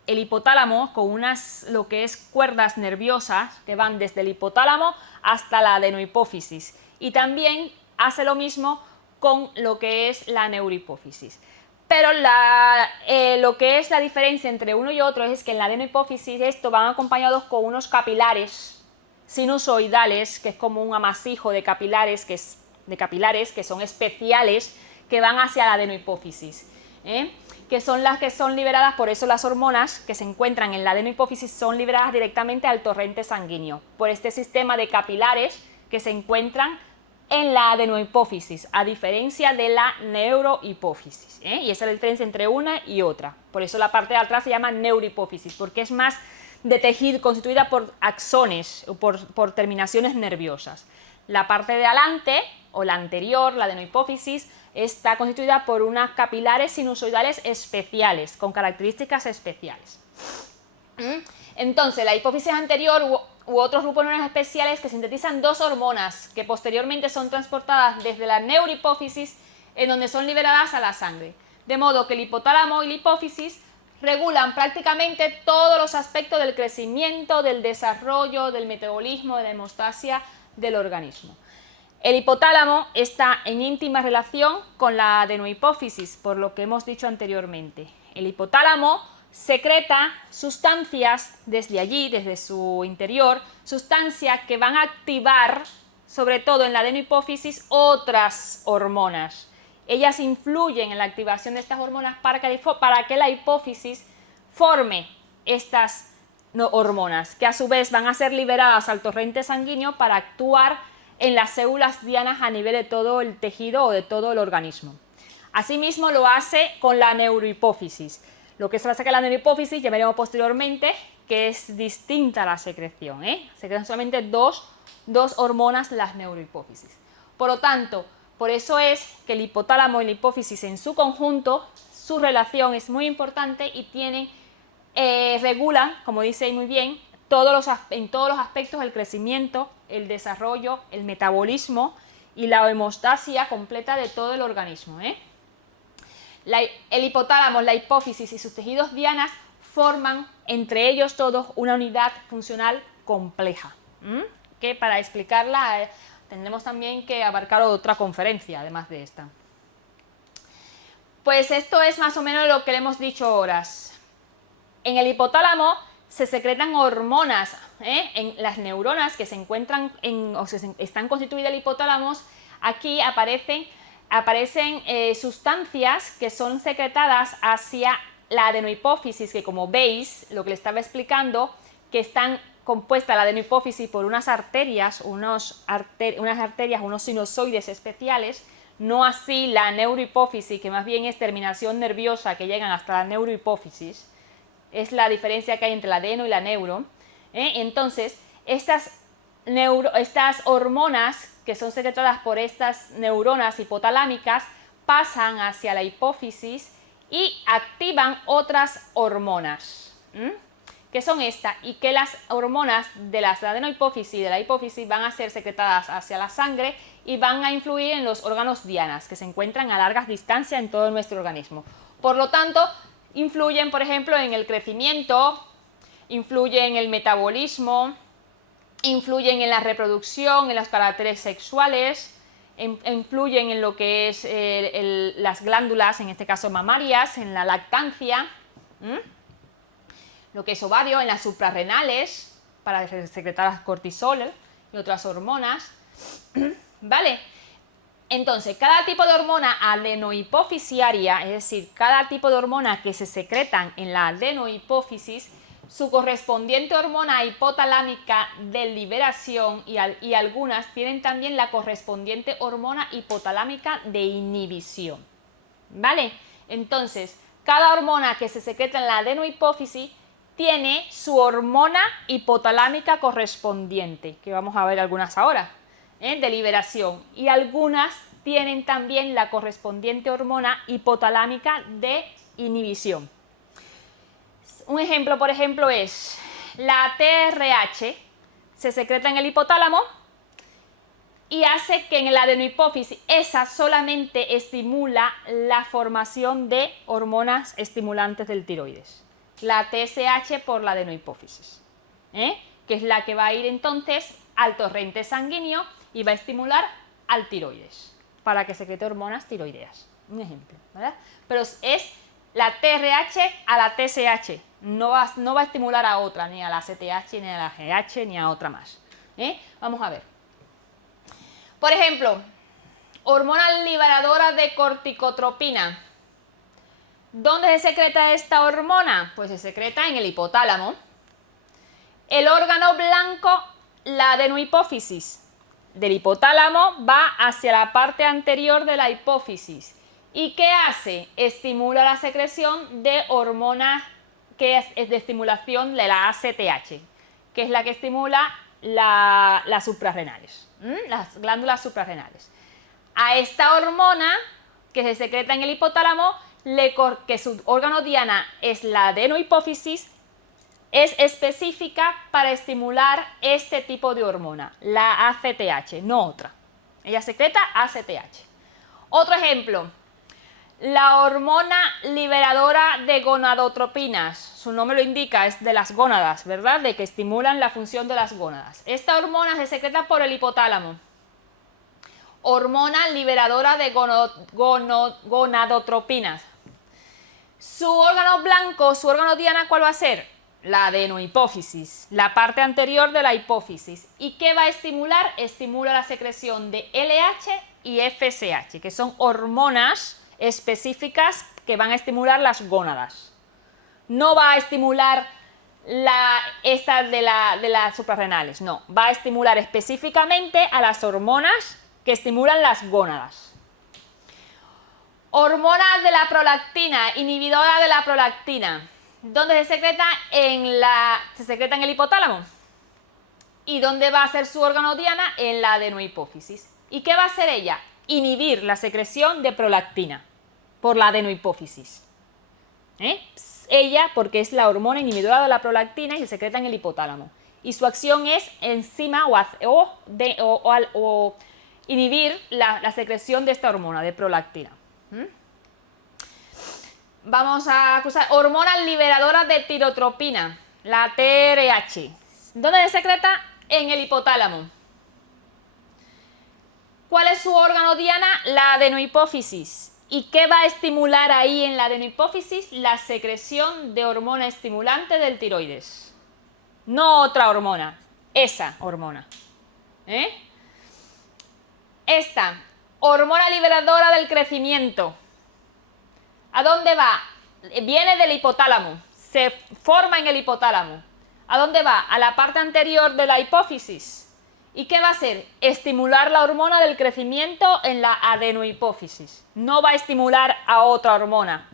el hipotálamo con unas, lo que es cuerdas nerviosas que van desde el hipotálamo hasta la adenohipófisis, y también hace lo mismo con lo que es la neurohipófisis. Pero lo que es la diferencia entre uno y otro es que en la adenohipófisis esto van acompañados con unos capilares sinusoidales, que es como un amasijo de capilares que son especiales, que van hacia la adenohipófisis, que son las que son liberadas. Por eso las hormonas que se encuentran en la adenohipófisis son liberadas directamente al torrente sanguíneo, por este sistema de capilares que se encuentran en la adenohipófisis, a diferencia de la neurohipófisis, y esa es la diferencia entre una y otra. Por eso la parte de atrás se llama neurohipófisis, porque es más de tejido, constituida por axones o por terminaciones nerviosas. La parte de adelante, o la anterior, la adenohipófisis, está constituida por unas capilares sinusoidales especiales, con características especiales. Entonces, la hipófisis anterior u otros grupos neuronales especiales que sintetizan dos hormonas que posteriormente son transportadas desde la neurohipófisis, en donde son liberadas a la sangre. De modo que el hipotálamo y la hipófisis regulan prácticamente todos los aspectos del crecimiento, del desarrollo, del metabolismo, de la hemostasia del organismo. El hipotálamo está en íntima relación con la adenohipófisis, por lo que hemos dicho anteriormente. El hipotálamo secreta sustancias desde allí, desde su interior, sustancias que van a activar, sobre todo en la adenohipófisis, otras hormonas. Ellas influyen en la activación de estas hormonas para que la hipófisis forme estas hormonas, que a su vez van a ser liberadas al torrente sanguíneo para actuar en las células dianas a nivel de todo el tejido o de todo el organismo. Asimismo lo hace con la neurohipófisis. Lo que se hace con la neurohipófisis, ya veremos posteriormente, que es distinta a la secreción. Secretan solamente dos hormonas las neurohipófisis. Por lo tanto, por eso es que el hipotálamo y la hipófisis en su conjunto, su relación es muy importante y regulan, como dice muy bien, en todos los aspectos el crecimiento, el desarrollo, el metabolismo y la hemostasia completa de todo el organismo. El hipotálamo, la hipófisis y sus tejidos dianas forman entre ellos todos una unidad funcional compleja, que para explicarla tendremos también que abarcar otra conferencia además de esta. Pues esto es más o menos lo que le hemos dicho ahora. En el hipotálamo se secretan hormonas, en las neuronas que se encuentran están constituidas el hipotálamo. Aquí aparecen sustancias que son secretadas hacia la adenohipófisis, que como veis, lo que le estaba explicando, que están compuestas la adenohipófisis por unas arterias, unos sinusoides especiales, no así la neurohipófisis, que más bien es terminación nerviosa que llegan hasta la neurohipófisis. Es la diferencia que hay entre la adeno y la neuro. Entonces, estas hormonas que son secretadas por estas neuronas hipotalámicas pasan hacia la hipófisis y activan otras hormonas, que son estas, y que las hormonas de la adenohipófisis y de la hipófisis van a ser secretadas hacia la sangre y van a influir en los órganos dianas, que se encuentran a largas distancias en todo nuestro organismo. Por lo tanto, influyen, por ejemplo, en el crecimiento, influyen en el metabolismo, influyen en la reproducción, en los caracteres sexuales, influyen en lo que es las glándulas, en este caso mamarias, en la lactancia, lo que es ovario, en las suprarrenales, para secretar cortisol y otras hormonas, ¿vale? Entonces, cada tipo de hormona adenohipofisiaria, es decir, cada tipo de hormona que se secretan en la adenohipófisis, su correspondiente hormona hipotalámica de liberación y algunas tienen también la correspondiente hormona hipotalámica de inhibición, ¿vale? Entonces, cada hormona que se secreta en la adenohipófisis tiene su hormona hipotalámica correspondiente, que vamos a ver algunas ahora, de liberación, y algunas tienen también la correspondiente hormona hipotalámica de inhibición. Un ejemplo, por ejemplo, es la TRH, se secreta en el hipotálamo y hace que en la adenohipófisis esa solamente estimula la formación de hormonas estimulantes del tiroides. La TSH por la adenohipófisis, que es la que va a ir entonces al torrente sanguíneo y va a estimular al tiroides para que secrete hormonas tiroideas. Un ejemplo, ¿verdad? Pero es la TRH a la TSH, no va a estimular a otra, ni a la CTH, ni a la GH, ni a otra más. Vamos a ver. Por ejemplo, hormona liberadora de corticotropina. ¿Dónde se secreta esta hormona? Pues se secreta en el hipotálamo. El órgano blanco, la adenohipófisis. Del hipotálamo va hacia la parte anterior de la hipófisis. ¿Y qué hace? Estimula la secreción de hormona que es de estimulación de la ACTH, que es la que estimula las suprarrenales, las glándulas suprarrenales. A esta hormona que se secreta en el hipotálamo, que su órgano diana es la adenohipófisis, es específica para estimular este tipo de hormona, la ACTH, no otra. Ella secreta ACTH. Otro ejemplo, la hormona liberadora de gonadotropinas, su nombre lo indica, es de las gónadas, ¿verdad? De que estimulan la función de las gónadas. Esta hormona se secreta por el hipotálamo. Hormona liberadora de gonadotropinas. Su órgano blanco, su órgano diana, ¿cuál va a ser? La adenohipófisis, la parte anterior de la hipófisis. ¿Y qué va a estimular? Estimula la secreción de LH y FSH, que son hormonas específicas que van a estimular las gónadas. No va a estimular esta de las suprarrenales, no. Va a estimular específicamente a las hormonas que estimulan las gónadas. Hormona de la prolactina, inhibidora de la prolactina. ¿Dónde se secreta? Se secreta en el hipotálamo. ¿Y dónde va a ser su órgano diana? En la adenohipófisis. ¿Y qué va a hacer ella? Inhibir la secreción de prolactina por la adenohipófisis. Ella, porque es la hormona inhibidora de la prolactina y se secreta en el hipotálamo. Y su acción es enzima o inhibir la secreción de esta hormona de prolactina. Vamos a acusar hormona liberadora de tirotropina, la TRH. ¿Dónde se secreta? En el hipotálamo. ¿Cuál es su órgano diana? La adenohipófisis. ¿Y qué va a estimular ahí en la adenohipófisis? La secreción de hormona estimulante del tiroides. No otra hormona, esa hormona. Esta, hormona liberadora del crecimiento. ¿A dónde va? Viene del hipotálamo, se forma en el hipotálamo. ¿A dónde va? A la parte anterior de la hipófisis. ¿Y qué va a hacer? Estimular la hormona del crecimiento en la adenohipófisis. No va a estimular a otra hormona,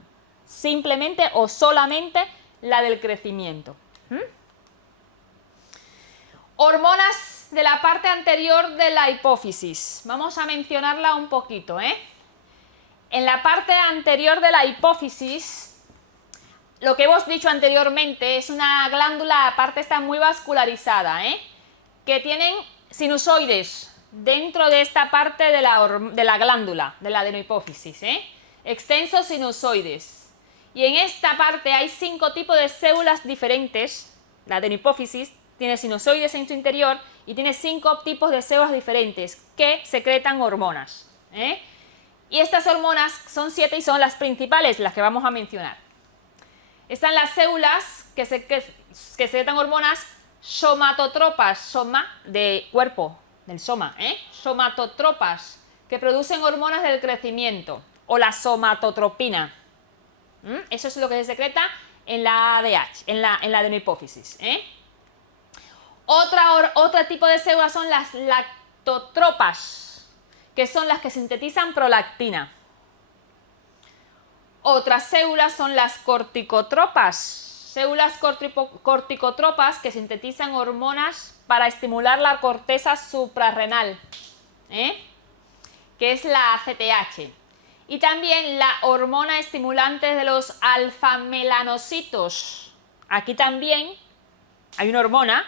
simplemente o solamente la del crecimiento. Hormonas de la parte anterior de la hipófisis. Vamos a mencionarla un poquito, En la parte anterior de la hipófisis, lo que hemos dicho anteriormente, es una glándula, aparte está muy vascularizada, que tienen sinusoides dentro de esta parte de la glándula, de la adenohipófisis, extensos sinusoides. Y en esta parte hay 5 tipos de células diferentes. La adenohipófisis tiene sinusoides en su interior y tiene 5 tipos de células diferentes que secretan hormonas, Y estas hormonas son 7 y son las principales, las que vamos a mencionar. Están las células que secretan hormonas somatotropas, soma de cuerpo, del soma, somatotropas, que producen hormonas del crecimiento, o la somatotropina. Eso es lo que se secreta en la ADH, en la adenohipófisis. Otro tipo de células son las lactotropas, que son las que sintetizan prolactina. Otras células son las corticotropas, células corticotropas que sintetizan hormonas para estimular la corteza suprarrenal. que es la ACTH. Y también la hormona estimulante de los alfa-melanocitos. Aquí también hay una hormona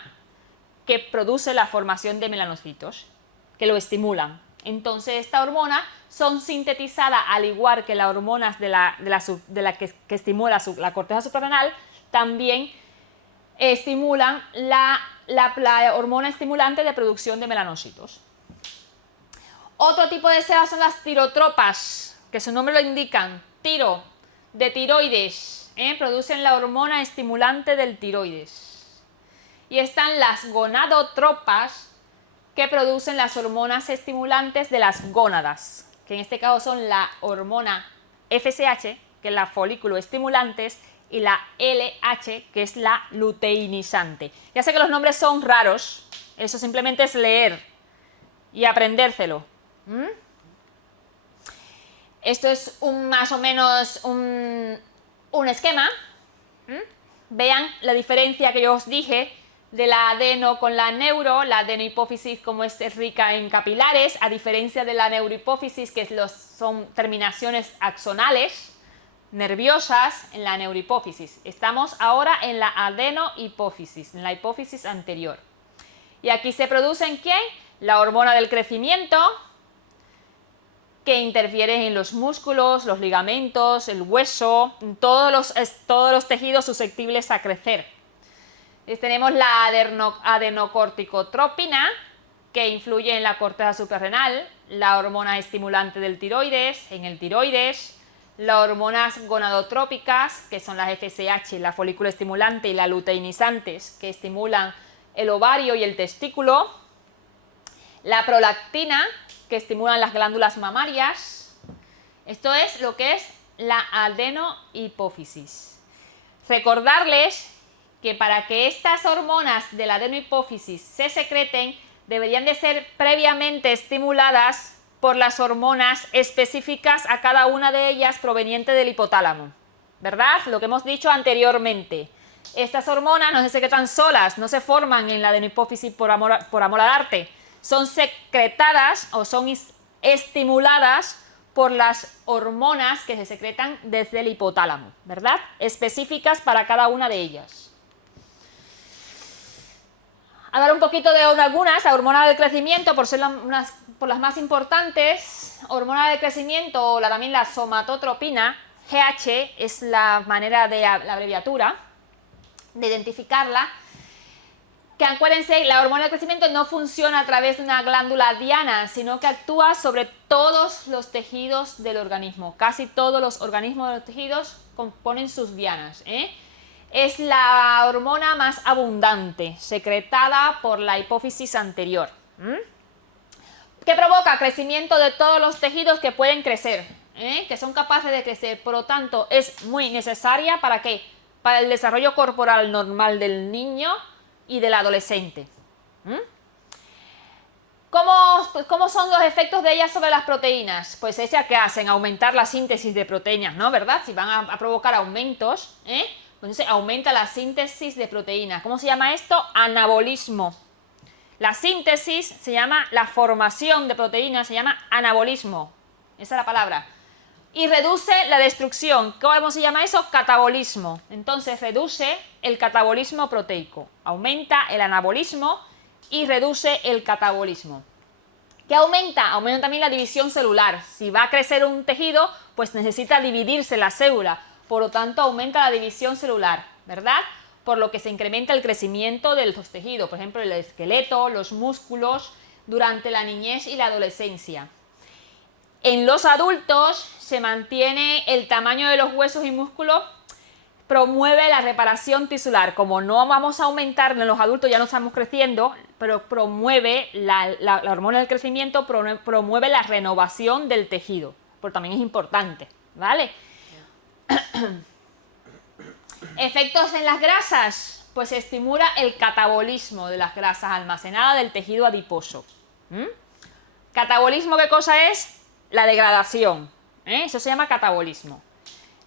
que produce la formación de melanocitos, que lo estimulan. Entonces, esta hormona son sintetizadas, al igual que las hormonas de la que estimula la corteza suprarrenal, también estimulan la hormona estimulante de producción de melanocitos. Otro tipo de células son las tirotropas, que su nombre lo indican, tiro, de tiroides, producen la hormona estimulante del tiroides. Y están las gonadotropas, que producen las hormonas estimulantes de las gónadas, que en este caso son la hormona FSH, que es la folículo estimulantes, y la LH, que es la luteinizante. Ya sé que los nombres son raros, eso simplemente es leer y aprendérselo. Esto es más o menos un esquema. Vean la diferencia que yo os dije de la adeno con la adenohipófisis como es rica en capilares, a diferencia de la neurohipófisis, que son terminaciones axonales, nerviosas en la neurohipófisis. Estamos ahora en la adenohipófisis, en la hipófisis anterior. Y aquí se producen, ¿quién? La hormona del crecimiento, que interfiere en los músculos, los ligamentos, el hueso, todos los tejidos susceptibles a crecer. Tenemos la adenocorticotropina, que influye en la corteza suprarrenal, la hormona estimulante del tiroides, en el tiroides, las hormonas gonadotrópicas, que son las FSH, la folículo estimulante, y las luteinizantes, que estimulan el ovario y el testículo, la prolactina, que estimulan las glándulas mamarias. Esto es lo que es la adenohipófisis. Recordarles que para que estas hormonas de la adenohipófisis se secreten, deberían de ser previamente estimuladas por las hormonas específicas a cada una de ellas proveniente del hipotálamo, ¿verdad? Lo que hemos dicho anteriormente. Estas hormonas no se secretan solas, no se forman en la adenohipófisis por amor al arte, son secretadas o son estimuladas por las hormonas que se secretan desde el hipotálamo, ¿verdad? Específicas para cada una de ellas. Hablar un poquito de algunas, la hormona del crecimiento, por ser por las más importantes. Hormona del crecimiento, también la somatotropina, GH, es la manera de la abreviatura de identificarla. Que acuérdense, la hormona del crecimiento no funciona a través de una glándula diana, sino que actúa sobre todos los tejidos del organismo. Casi todos los organismos de los tejidos componen sus dianas, Es la hormona más abundante, secretada por la hipófisis anterior. Que provoca crecimiento de todos los tejidos que pueden crecer, que son capaces de crecer. Por lo tanto, es muy necesaria ¿para qué? Para el desarrollo corporal normal del niño y del adolescente. ¿Cómo son los efectos de ellas sobre las proteínas? Pues ellas que hacen aumentar la síntesis de proteínas, ¿no? ¿Verdad? Si van a provocar aumentos, entonces aumenta la síntesis de proteínas. ¿Cómo se llama esto? Anabolismo. La síntesis se llama, la formación de proteínas se llama anabolismo. Esa es la palabra. Y reduce la destrucción. ¿Cómo se llama eso? Catabolismo. Entonces reduce el catabolismo proteico. Aumenta el anabolismo y reduce el catabolismo. ¿Qué aumenta? Aumenta también la división celular. Si va a crecer un tejido, pues necesita dividirse la célula. Por lo tanto, aumenta la división celular, ¿verdad? Por lo que se incrementa el crecimiento de los tejidos, por ejemplo, el esqueleto, los músculos, durante la niñez y la adolescencia. En los adultos se mantiene el tamaño de los huesos y músculos, promueve la reparación tisular. Como no vamos a aumentar en los adultos, ya no estamos creciendo, pero promueve la hormona del crecimiento, promueve la renovación del tejido, porque también es importante, ¿vale? Efectos en las grasas, pues estimula el catabolismo de las grasas almacenadas del tejido adiposo. ¿Catabolismo qué cosa es? La degradación, eso se llama catabolismo.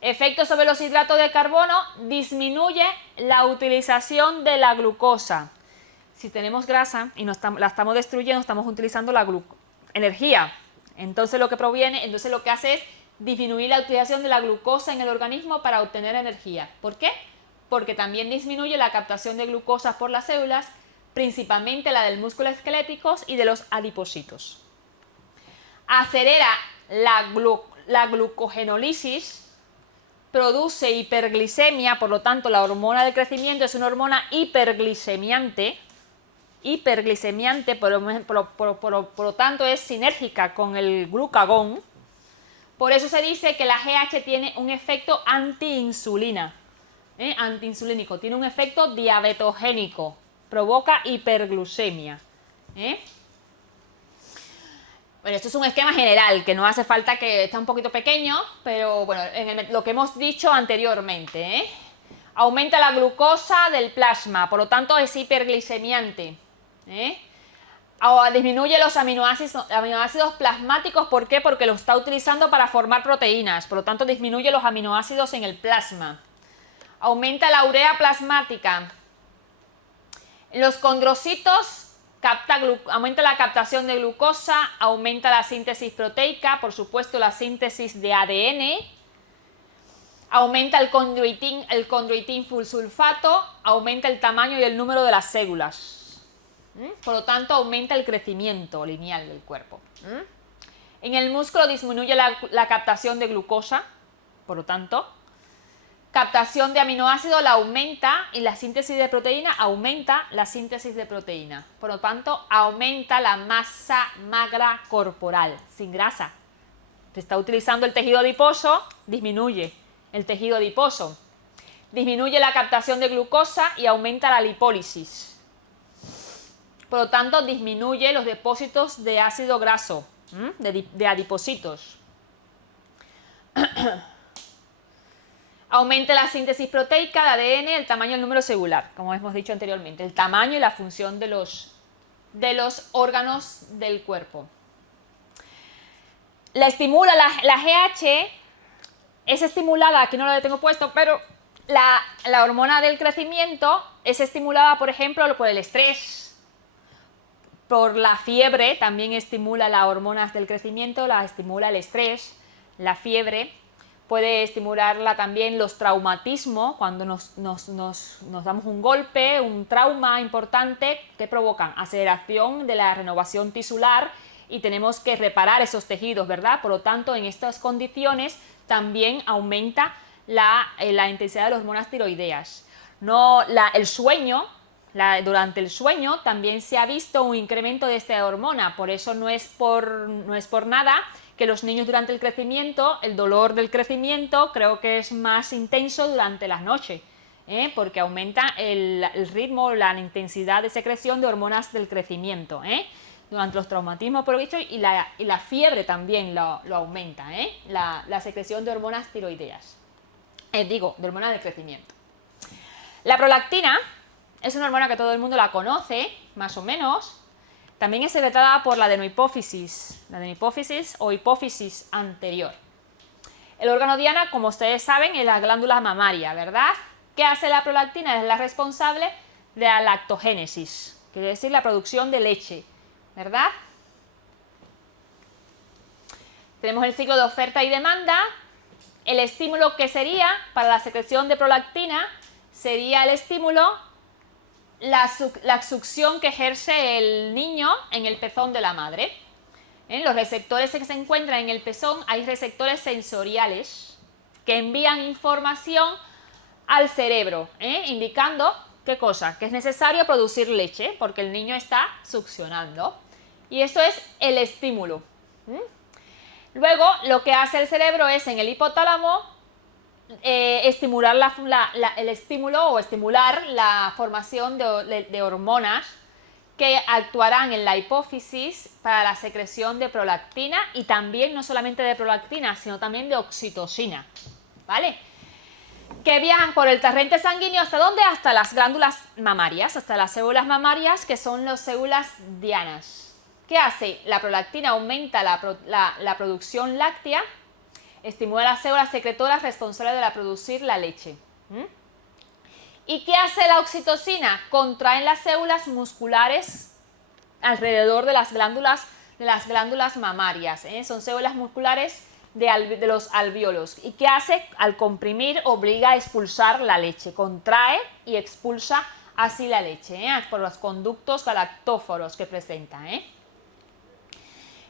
Efectos sobre los hidratos de carbono, disminuye la utilización de la glucosa. Si tenemos grasa y la estamos destruyendo, estamos utilizando la energía, Entonces lo que hace es disminuir la utilización de la glucosa en el organismo para obtener energía. ¿Por qué? Porque también disminuye la captación de glucosa por las células, principalmente la del músculo esquelético y de los adipocitos. Acelera la glucogenólisis, produce hiperglicemia, por lo tanto la hormona del crecimiento es una hormona hiperglicemiante, por lo tanto es sinérgica con el glucagón. Por eso se dice que la GH tiene un efecto antiinsulina, antiinsulínico, tiene un efecto diabetogénico, provoca hiperglucemia. Bueno, esto es un esquema general, que no hace falta, que está un poquito pequeño, pero bueno, lo que hemos dicho anteriormente. Aumenta la glucosa del plasma, por lo tanto es hiperglicemiante. Disminuye los aminoácidos plasmáticos, ¿por qué? Porque lo está utilizando para formar proteínas, por lo tanto disminuye los aminoácidos en el plasma. Aumenta la urea plasmática. Los condrocitos aumenta la captación de glucosa, aumenta la síntesis proteica, por supuesto la síntesis de ADN, aumenta el condroitín sulfato, aumenta el tamaño y el número de las células. Por lo tanto, aumenta el crecimiento lineal del cuerpo. En el músculo disminuye la captación de glucosa, por lo tanto, captación de aminoácidos la aumenta y la síntesis de proteína aumenta la síntesis de proteína. Por lo tanto, aumenta la masa magra corporal, sin grasa. Se está utilizando el tejido adiposo, disminuye el tejido adiposo. Disminuye la captación de glucosa y aumenta la lipólisis. Por lo tanto, disminuye los depósitos de ácido graso, de adipocitos. Aumenta la síntesis proteica de ADN, el tamaño y el número celular, como hemos dicho anteriormente, el tamaño y la función de los órganos del cuerpo. La GH es estimulada, aquí no lo tengo puesto, pero la hormona del crecimiento es estimulada, por ejemplo, por el estrés, por la fiebre, también estimula las hormonas del crecimiento, la estimula el estrés, la fiebre. Puede estimularla también los traumatismos, cuando nos damos un golpe, un trauma importante, que provocan aceleración de la renovación tisular y tenemos que reparar esos tejidos, ¿verdad? Por lo tanto, en estas condiciones también aumenta la intensidad de las hormonas tiroideas. El sueño, durante el sueño también se ha visto un incremento de esta hormona, por eso no es por nada que los niños durante el crecimiento, el dolor del crecimiento creo que es más intenso durante las noches, porque aumenta el ritmo, la intensidad de secreción de hormonas del crecimiento, durante los traumatismos por lo dicho, y la fiebre también lo aumenta, la secreción de hormonas tiroideas, de hormonas del crecimiento. La prolactina es una hormona que todo el mundo la conoce, más o menos. También es secretada por la adenohipófisis o hipófisis anterior. El órgano diana, como ustedes saben, es la glándula mamaria, ¿verdad? ¿Qué hace la prolactina? Es la responsable de la lactogénesis, quiere decir la producción de leche, ¿verdad? Tenemos el ciclo de oferta y demanda. El estímulo que sería para la secreción de prolactina sería el estímulo la succión que ejerce el niño en el pezón de la madre. Los receptores que se encuentran en el pezón, hay receptores sensoriales que envían información al cerebro, indicando ¿qué cosa? Que es necesario producir leche porque el niño está succionando. Y eso es el estímulo. Luego, lo que hace el cerebro es en el hipotálamo estimular el estímulo o estimular la formación de hormonas que actuarán en la hipófisis para la secreción de prolactina y también no solamente de prolactina, sino también de oxitocina, ¿vale? Que viajan por el torrente sanguíneo, ¿hasta dónde? Hasta las glándulas mamarias, hasta las células mamarias, que son las células dianas. ¿Qué hace? La prolactina aumenta la producción láctea, estimula las células secretoras responsables de producir la leche. ¿Y qué hace la oxitocina? Contraen las células musculares alrededor de las glándulas de las glándulas mamarias, son células musculares de los alvéolos. ¿Y qué hace? Al comprimir obliga a expulsar la leche, contrae y expulsa así la leche, por los conductos galactóforos que presenta.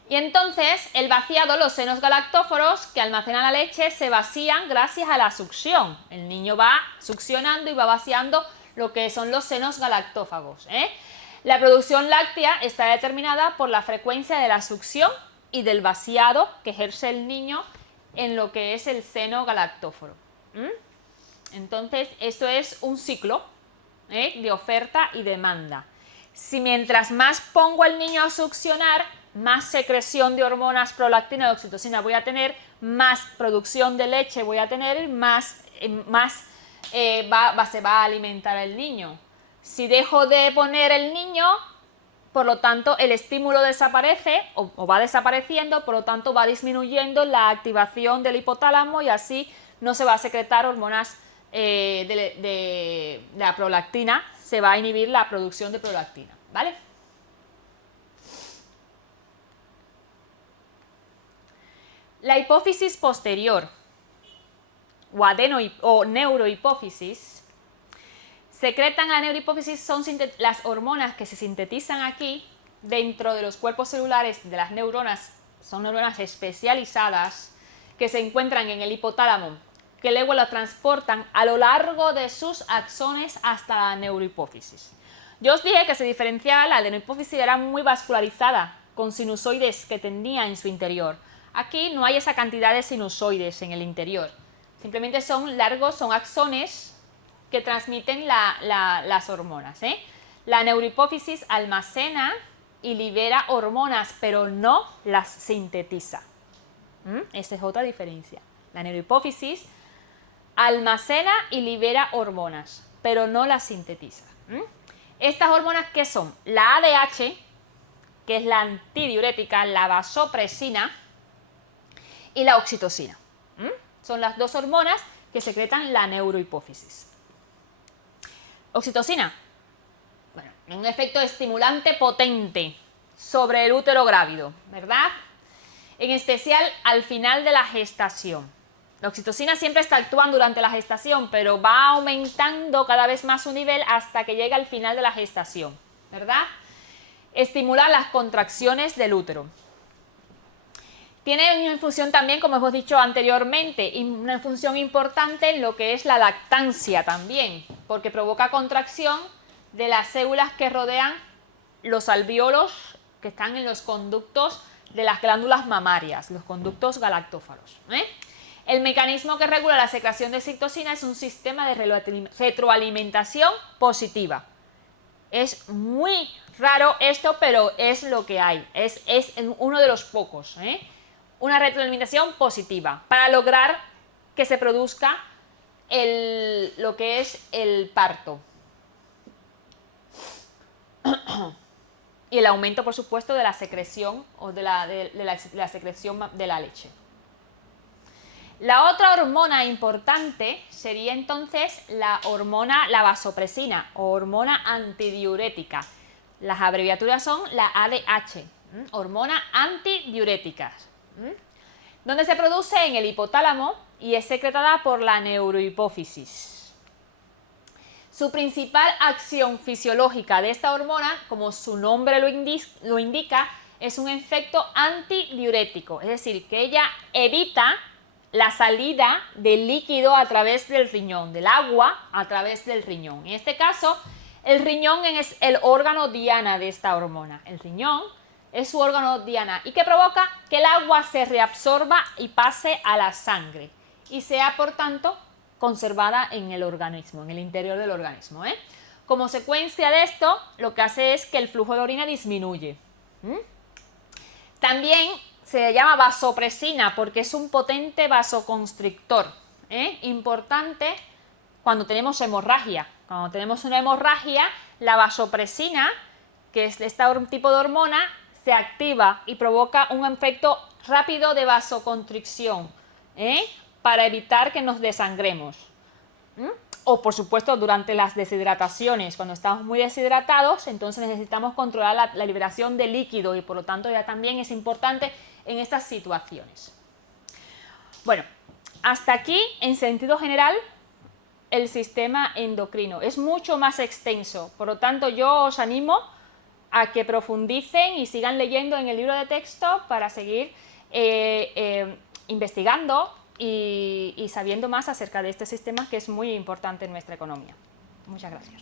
Y entonces el vaciado, los senos galactóforos que almacenan la leche se vacían gracias a la succión. El niño va succionando y va vaciando lo que son los senos galactófagos. La producción láctea está determinada por la frecuencia de la succión y del vaciado que ejerce el niño en lo que es el seno galactóforo. Entonces, esto es un ciclo de oferta y demanda. Si mientras más pongo al niño a succionar, más secreción de hormonas prolactina y oxitocina voy a tener, más producción de leche voy a tener, más se va a alimentar el niño. Si dejo de poner el niño, por lo tanto el estímulo desaparece o va desapareciendo, por lo tanto va disminuyendo la activación del hipotálamo y así no se va a secretar hormonas de la prolactina, se va a inhibir la producción de prolactina, ¿vale? La hipófisis posterior o neurohipófisis secretan a la neurohipófisis son las hormonas que se sintetizan aquí dentro de los cuerpos celulares de las neuronas, son neuronas especializadas que se encuentran en el hipotálamo, que luego las transportan a lo largo de sus axones hasta la neurohipófisis. Yo os dije que se diferenciaba, la neurohipófisis era muy vascularizada, con sinusoides que tenía en su interior. Aquí no hay esa cantidad de sinusoides en el interior, simplemente son largos, son axones que transmiten las hormonas. La neurohipófisis almacena y libera hormonas, pero no las sintetiza. Esa es otra diferencia. La neurohipófisis almacena y libera hormonas, pero no las sintetiza. Estas hormonas, ¿qué son? La ADH, que es la antidiurética, la vasopresina, y la oxitocina. Son las dos hormonas que secretan la neurohipófisis. Oxitocina, bueno, un efecto estimulante potente sobre el útero grávido, ¿verdad? En especial al final de la gestación. La oxitocina siempre está actuando durante la gestación, pero va aumentando cada vez más su nivel hasta que llega al final de la gestación, ¿verdad? Estimula las contracciones del útero. Tiene una función también, como hemos dicho anteriormente, una función importante en lo que es la lactancia también, porque provoca contracción de las células que rodean los alvéolos que están en los conductos de las glándulas mamarias, los conductos galactófaros. El mecanismo que regula la secreción de oxitocina es un sistema de retroalimentación positiva. Es muy raro esto, pero es lo que hay, es uno de los pocos. Una retroalimentación positiva para lograr que se produzca lo que es el parto y el aumento, por supuesto, de la secreción o de la secreción de la leche. La otra hormona importante sería entonces la vasopresina o hormona antidiurética. Las abreviaturas son la ADH, hormona antidiurética. Donde se produce en el hipotálamo y es secretada por la neurohipófisis. Su principal acción fisiológica de esta hormona, como su nombre lo indica, es un efecto antidiurético, es decir, que ella evita la salida del líquido a través del riñón, del agua a través del riñón. En este caso, el riñón es el órgano diana de esta hormona. El riñón es su órgano diana y que provoca que el agua se reabsorba y pase a la sangre y sea, por tanto, conservada en el organismo, en el interior del organismo. Como consecuencia de esto, lo que hace es que el flujo de orina disminuye. También se llama vasopresina porque es un potente vasoconstrictor, importante cuando tenemos hemorragia. Cuando tenemos una hemorragia, la vasopresina, que es este tipo de hormona, se activa y provoca un efecto rápido de vasoconstricción para evitar que nos desangremos. o por supuesto durante las deshidrataciones, cuando estamos muy deshidratados, entonces necesitamos controlar la liberación de líquido y por lo tanto ya también es importante en estas situaciones. Bueno, hasta aquí en sentido general el sistema endocrino. Es mucho más extenso, por lo tanto yo os animo a que profundicen y sigan leyendo en el libro de texto para seguir investigando y sabiendo más acerca de este sistema que es muy importante en nuestra economía. Muchas gracias.